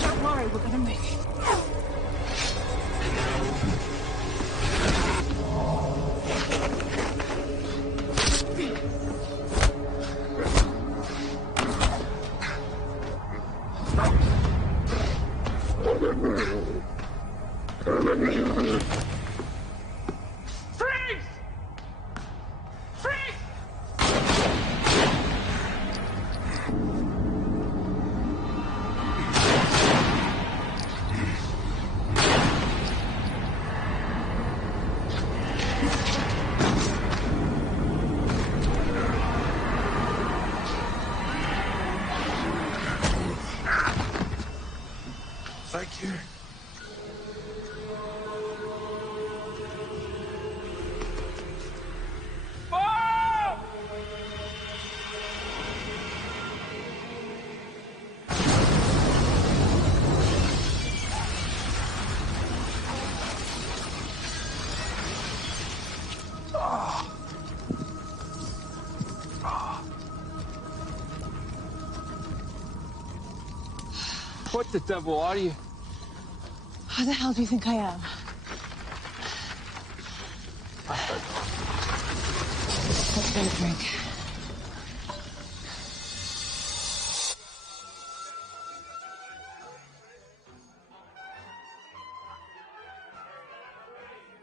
Don't worry, we're gonna make it. Thank you. What the devil are you? Who the hell do you think I am? Let's get a drink.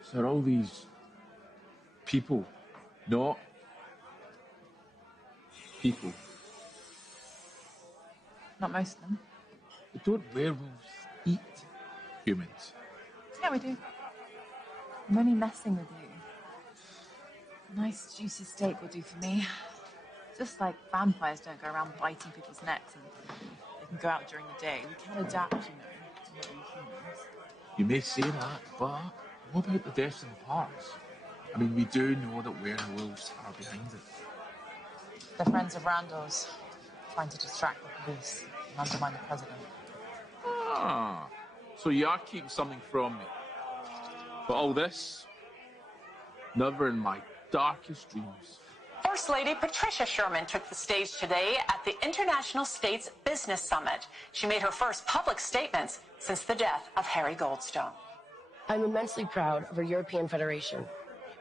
So are all these people not people? Not most of them. But don't werewolves eat humans? Yeah, we do. I'm only messing with you. A nice juicy steak will do for me. Just like vampires don't go around biting people's necks and they can go out during the day. We can adapt, you know. We're not all humans. You may say that, but what about the deaths in the parks? I mean, we do know that werewolves are behind it. They're friends of Randall's, trying to distract the police and undermine the president. Ah, so you are keeping something from me. But all this, never in my darkest dreams. First Lady Patricia Sherman took the stage today at the International States Business Summit. She made her first public statements since the death of Harry Goldstone. I'm immensely proud of our European Federation.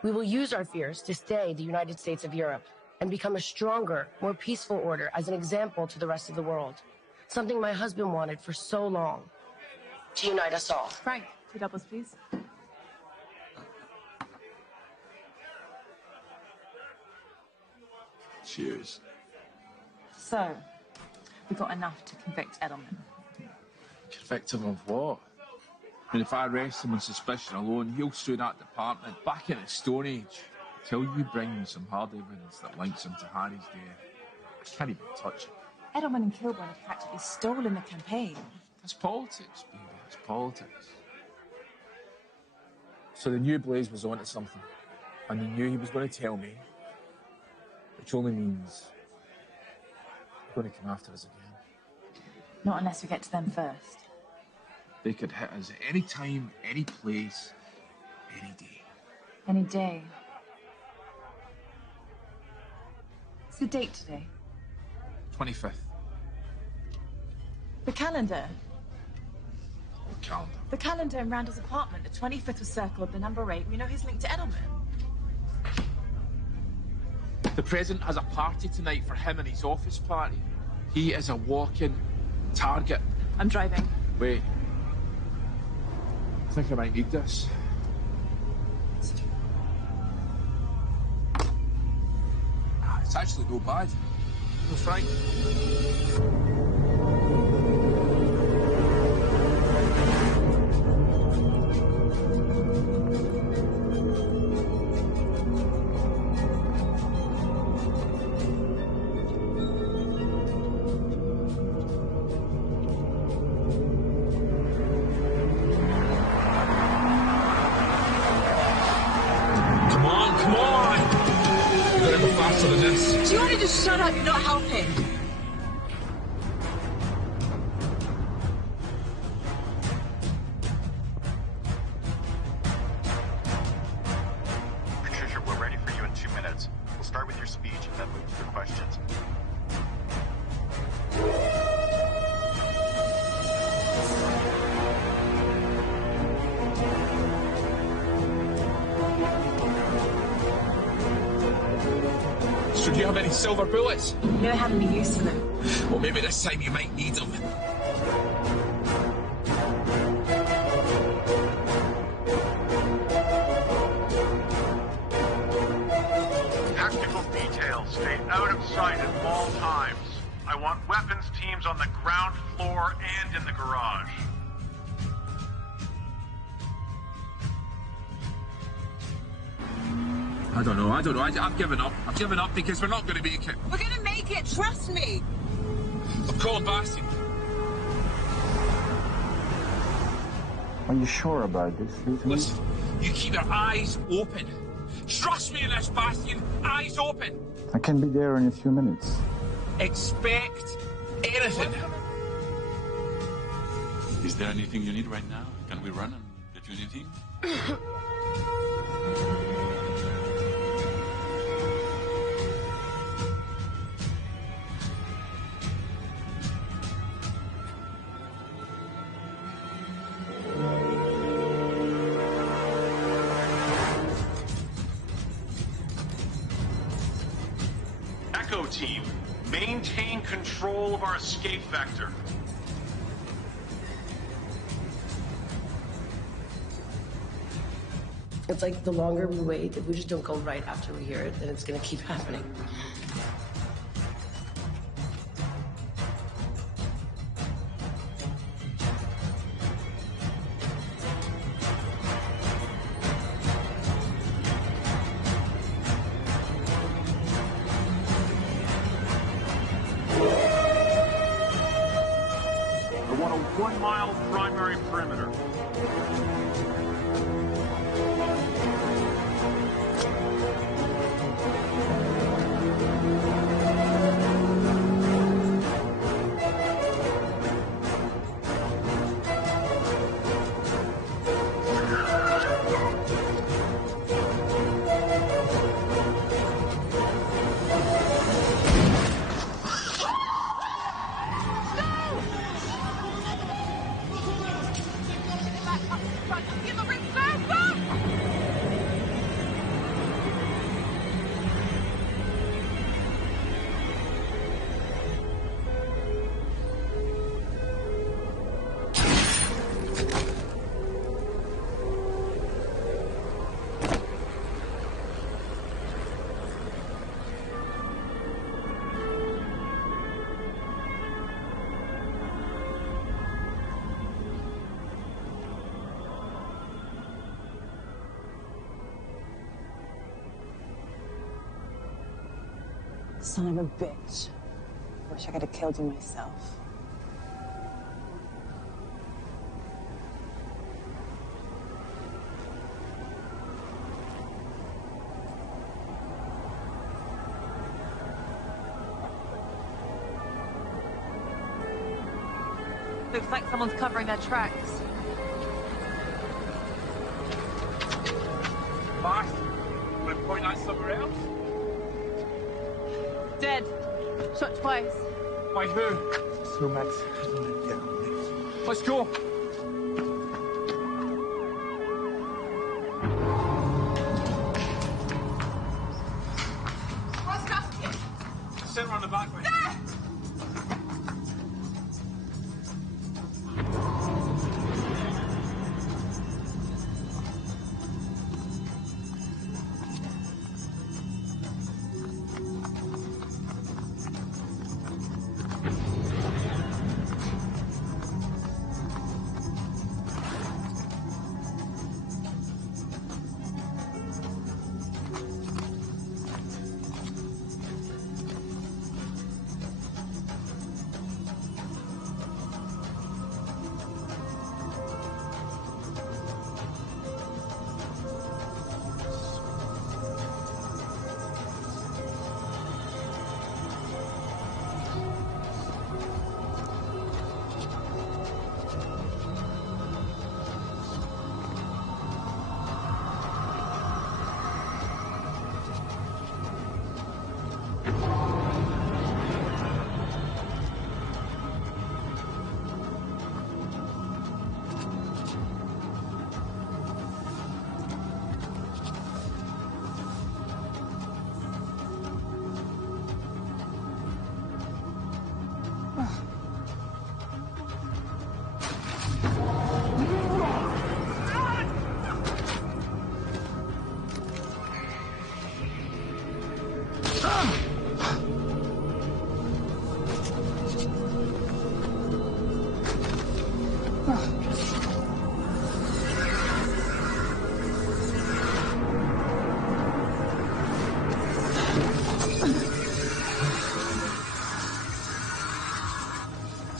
We will use our fears to stay the United States of Europe and become a stronger, more peaceful order as an example to the rest of the world. Something my husband wanted for so long. To unite us all. Frank, 2 doubles, please. Cheers. So, we got enough to convict Edelman. Convict him of what? I mean, if I arrest him on suspicion alone, he'll sue that department back in its Stone Age. Till you bring me some hard evidence that links him to Harry's death, I can't even touch it. Edelman and Kilburn have practically stolen the campaign. That's politics, baby. It's politics. So they knew Blaze was onto something, and they knew he was going to tell me, which only means they're going to come after us again. Not unless we get to them first. They could hit us at any time, any place, any day. Any day. What's the date today? 25th. The calendar. What calendar? The calendar in Randall's apartment. The 25th was circled, the number 8. We know he's linked to Edelman. The president has a party tonight for him and his office party. He is a walking target. I'm driving. Wait. I think I might need this. It's actually no bad. No, Frank. Do you want to just shut up? You're not helping. Patricia, we're ready for you in 2 minutes. We'll start with your speech and then move to the questions. So do you have any silver bullets? You never had any use for them. Well, maybe this time you might need them. Tactical details stay out of sight at all times. I want weapons teams on the ground floor and in the garage. I don't know. I've given up. I've given up because we're not going to make it. We're gonna make it, trust me. I'm calling Bastian. Are you sure about this, Lieutenant? Listen, you keep your eyes open. Trust me in this, Bastian. Eyes open. I can be there in a few minutes. Expect anything. Is there anything you need right now? Can we run and get you in the team? Echo team, maintain control of our escape vector. It's like the longer we wait, if we just don't go right after we hear it, then it's going to keep happening. I want a 1-mile primary perimeter. Son of a bitch. Wish I could have killed you myself. Looks like someone's covering their tracks. Mark, we'll point out somewhere else. Dead. Shot twice. By who? So, Max, get on me. Let's go. What's Bastion? Sit around the back way. There!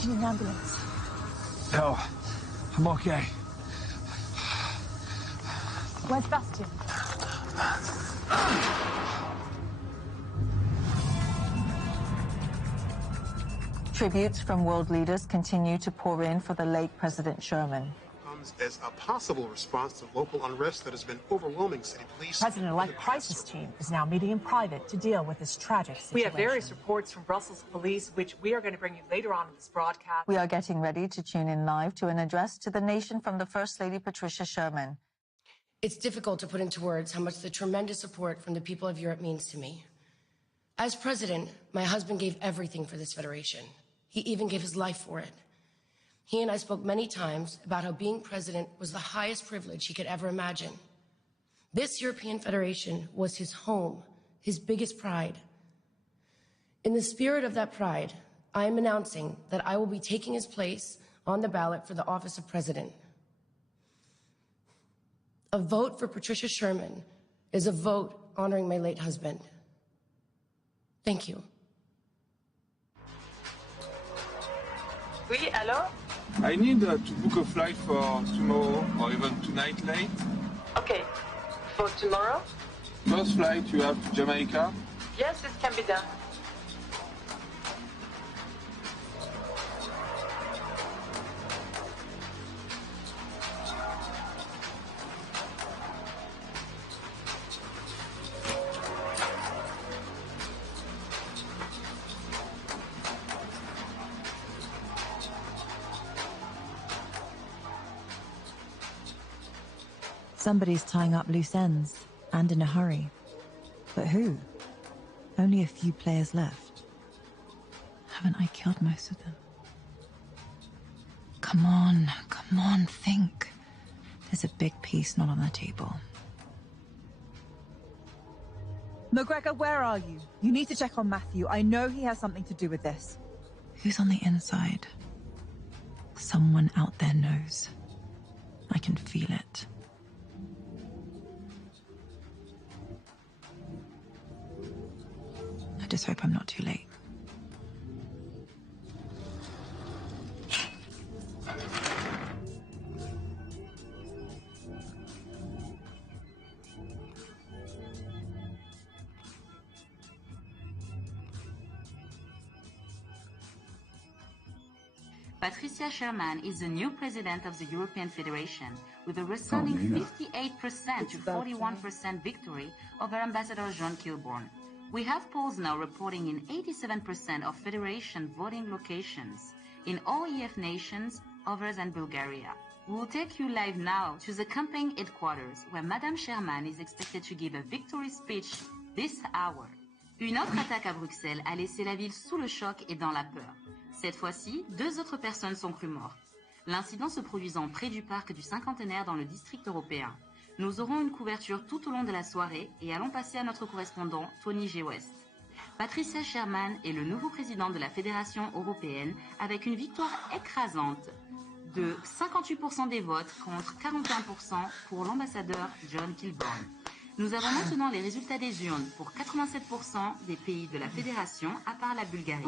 You need an ambulance. No, I'm okay. Where's Bastion? Tributes from world leaders continue to pour in for the late President Sherman. Comes as a possible response to local unrest that has been overwhelming city police. President-elect crisis team is now meeting in private to deal with this tragic situation. We have various reports from Brussels police, which we are going to bring you later on in this broadcast. We are getting ready to tune in live to an address to the nation from the First Lady Patricia Sherman. It's difficult to put into words how much the tremendous support from the people of Europe means to me. As president, my husband gave everything for this federation. He even gave his life for it. He and I spoke many times about how being president was the highest privilege he could ever imagine. This European Federation was his home, his biggest pride. In the spirit of that pride, I am announcing that I will be taking his place on the ballot for the office of president. A vote for Patricia Sherman is a vote honoring my late husband. Thank you. Oui, allô? I need to book a flight for tomorrow or even tonight late. Okay. For tomorrow? First flight you have to Jamaica. Yes, it can be done. Somebody's tying up loose ends, and in a hurry. But who? Only a few players left. Haven't I killed most of them? Come on, think. There's a big piece not on the table. McGregor, where are you? You need to check on Matthew. I know he has something to do with this. Who's on the inside? Someone out there knows. I can feel it. I just hope I'm not too late. Patricia Sherman is the new president of the European Federation, with a resounding 58% to 41% victory over Ambassador John Kilbourne. We have polls now reporting in 87% of Federation voting locations in all EF nations other than Bulgaria. We will take you live now to the campaign headquarters, where Madame Sherman is expected to give a victory speech this hour. Une autre attaque à Bruxelles a laissé la ville sous le choc et dans la peur. Cette fois-ci, 2 autres personnes sont crues mortes. L'incident se produisant près du parc du Cinquantenaire dans le district européen. Nous aurons une couverture tout au long de la soirée et allons passer à notre correspondant Tony G. West. Patricia Sherman est le nouveau président de la Fédération européenne avec une victoire écrasante de 58% des votes contre 41% pour l'ambassadeur John Kilbourne. Nous avons maintenant les résultats des urnes pour 87% des pays de la Fédération à part la Bulgarie.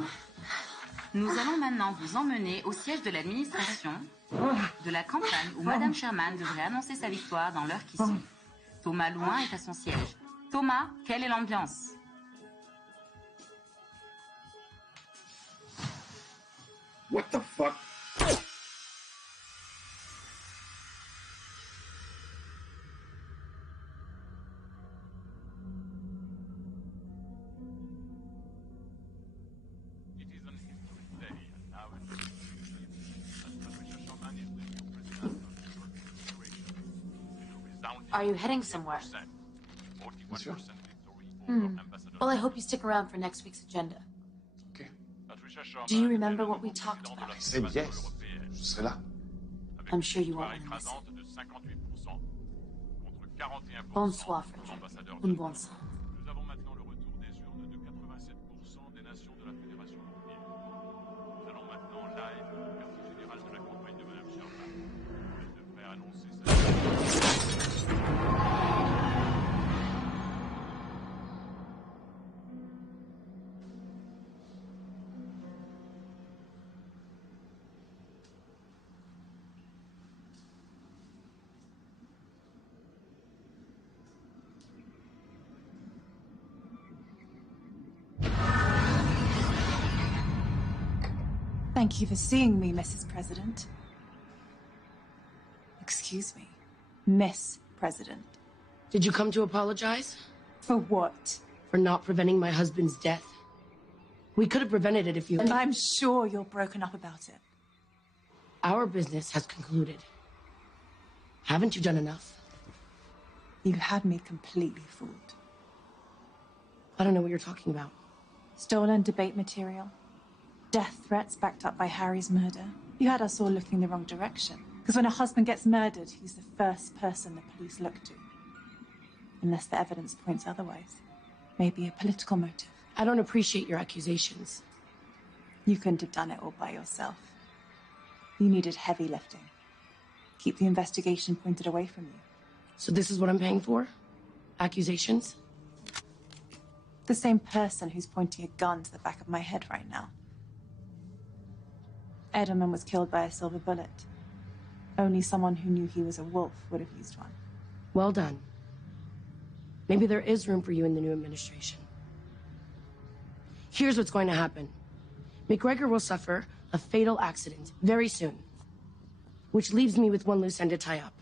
Nous allons maintenant vous emmener au siège de l'administration de la campagne où Madame Sherman devrait annoncer sa victoire dans l'heure qui suit. Thomas Louin est à son siège. Thomas, quelle est l'ambiance? What the fuck? Are you heading somewhere? Sure. Well, I hope you stick around for next week's agenda. Okay. Do you remember what we talked about? I said yes. Je serai là. I'm sure you won't want to miss it. Bonsoir, Frederick. Un bon sang. Nous avons maintenant le retour des urnes de 87% des nations de la Fédération européenne. Nous allons maintenant live au quartier général de la campagne de Madame Sherman. Elle devrait annoncer sa... Thank you for seeing me, Mrs. President. Excuse me, Miss President. Did you come to apologize? For what? For not preventing my husband's death. We could have prevented it if you... And I'm sure you're broken up about it. Our business has concluded. Haven't you done enough? You had me completely fooled. I don't know what you're talking about. Stolen debate material. Death threats backed up by Harry's murder. You had us all looking the wrong direction. Because when a husband gets murdered, he's the first person the police look to. Unless the evidence points otherwise. Maybe a political motive. I don't appreciate your accusations. You couldn't have done it all by yourself. You needed heavy lifting. Keep the investigation pointed away from you. So this is what I'm paying for? Accusations? The same person who's pointing a gun to the back of my head right now. Edelman was killed by a silver bullet. Only someone who knew he was a wolf would have used one. Well done. Maybe there is room for you in the new administration. Here's what's going to happen. McGregor will suffer a fatal accident very soon, which leaves me with one loose end to tie up.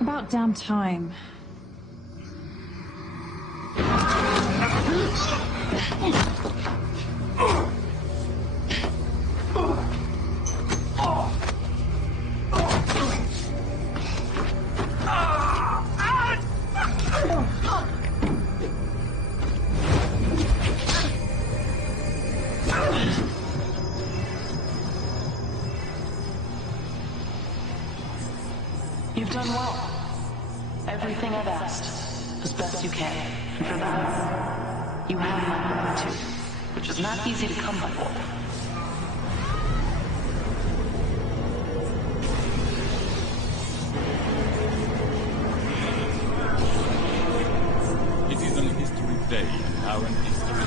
About damn time. You've done well. Everything I've asked, as best you can. And for that, you have my gratitude, which is not easy to come by. It is an history day, and now an history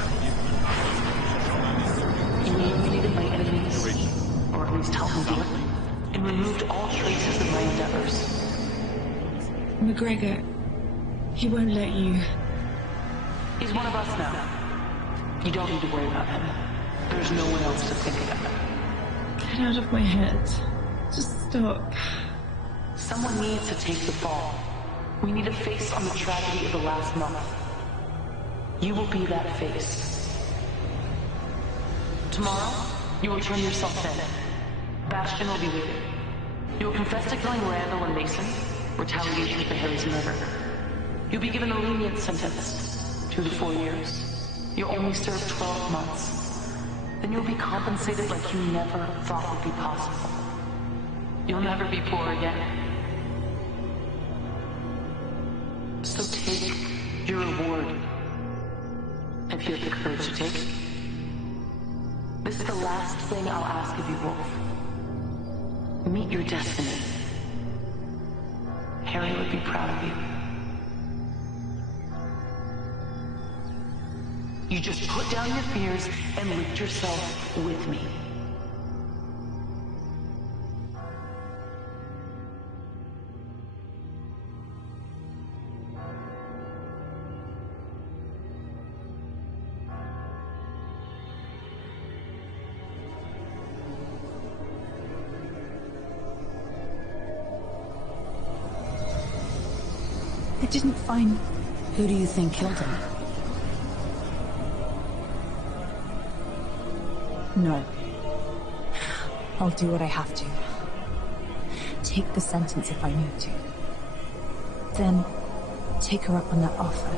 is Eliminated my enemies, or at least helped me do it, and removed all traces of my endeavors. McGregor, he won't let you. He's one of us now. You don't need to worry about him. There's no one else to think about. Get out of my head. Just stop. Someone needs to take the fall. We need a face on the tragedy of the last month. You will be that face. Tomorrow, you will turn yourself in. Bastion will be with you. You will confess to killing Randall and Mason, retaliation for Harry's murder. You'll be given a lenient sentence, 2 to 4 years. You'll only serve 12 months. Then you'll be compensated like you never thought would be possible. You'll never be poor again. So take your reward, if you have the courage to take it. This is the last thing I'll ask of you, Wolf. Meet your destiny. Harry would be proud of you. You just put down your fears and lift yourself with me. I didn't find... Who do you think killed him? No. I'll do what I have to. Take the sentence if I need to. Then, take her up on that offer.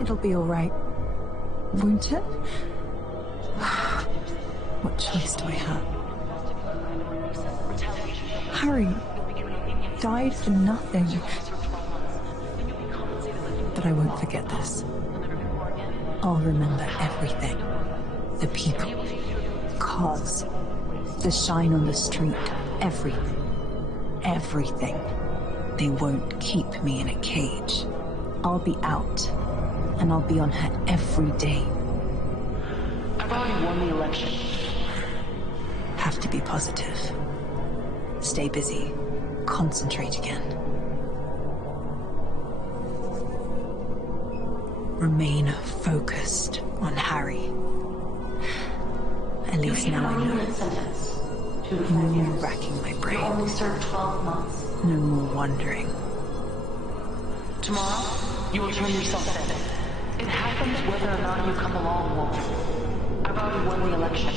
It'll be all right. Won't it? What choice do I have? Harry died for nothing. But I won't forget this. I'll remember everything. The people, the cars, the shine on the street, everything. Everything. They won't keep me in a cage. I'll be out, and I'll be on her every day. I've already won the election. Have to be positive. Stay busy. Concentrate again. Remain focused on Harry. At least now I know. No more racking my brain. You only served 12 months. No more wondering. Tomorrow, you will turn yourself in. It happens whether or not you come along, Wolf. I've already won the election.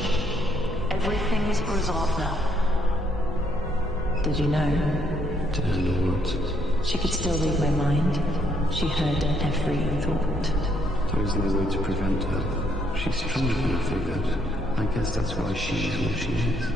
Everything's resolved now. Did you know? Did I know what? She could still read my mind. She heard every thought. There is no way to prevent her. She's stronger than I figured. I guess that's why she is what she is.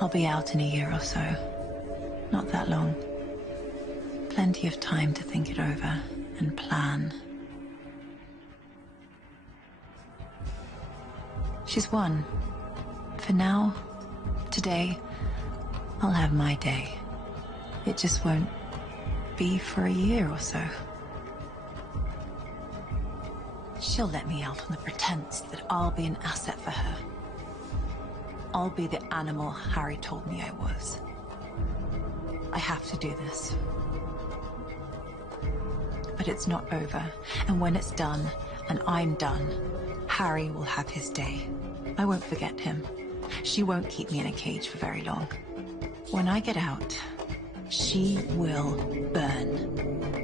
I'll be out in a year or so. Not that long. Plenty of time to think it over and plan. She's won. For now, today, I'll have my day. It just won't be for a year or so. She'll let me out on the pretense that I'll be an asset for her. I'll be the animal Harry told me I was. I have to do this. But it's not over, and when it's done, and I'm done, Harry will have his day. I won't forget him. She won't keep me in a cage for very long. When I get out, she will burn.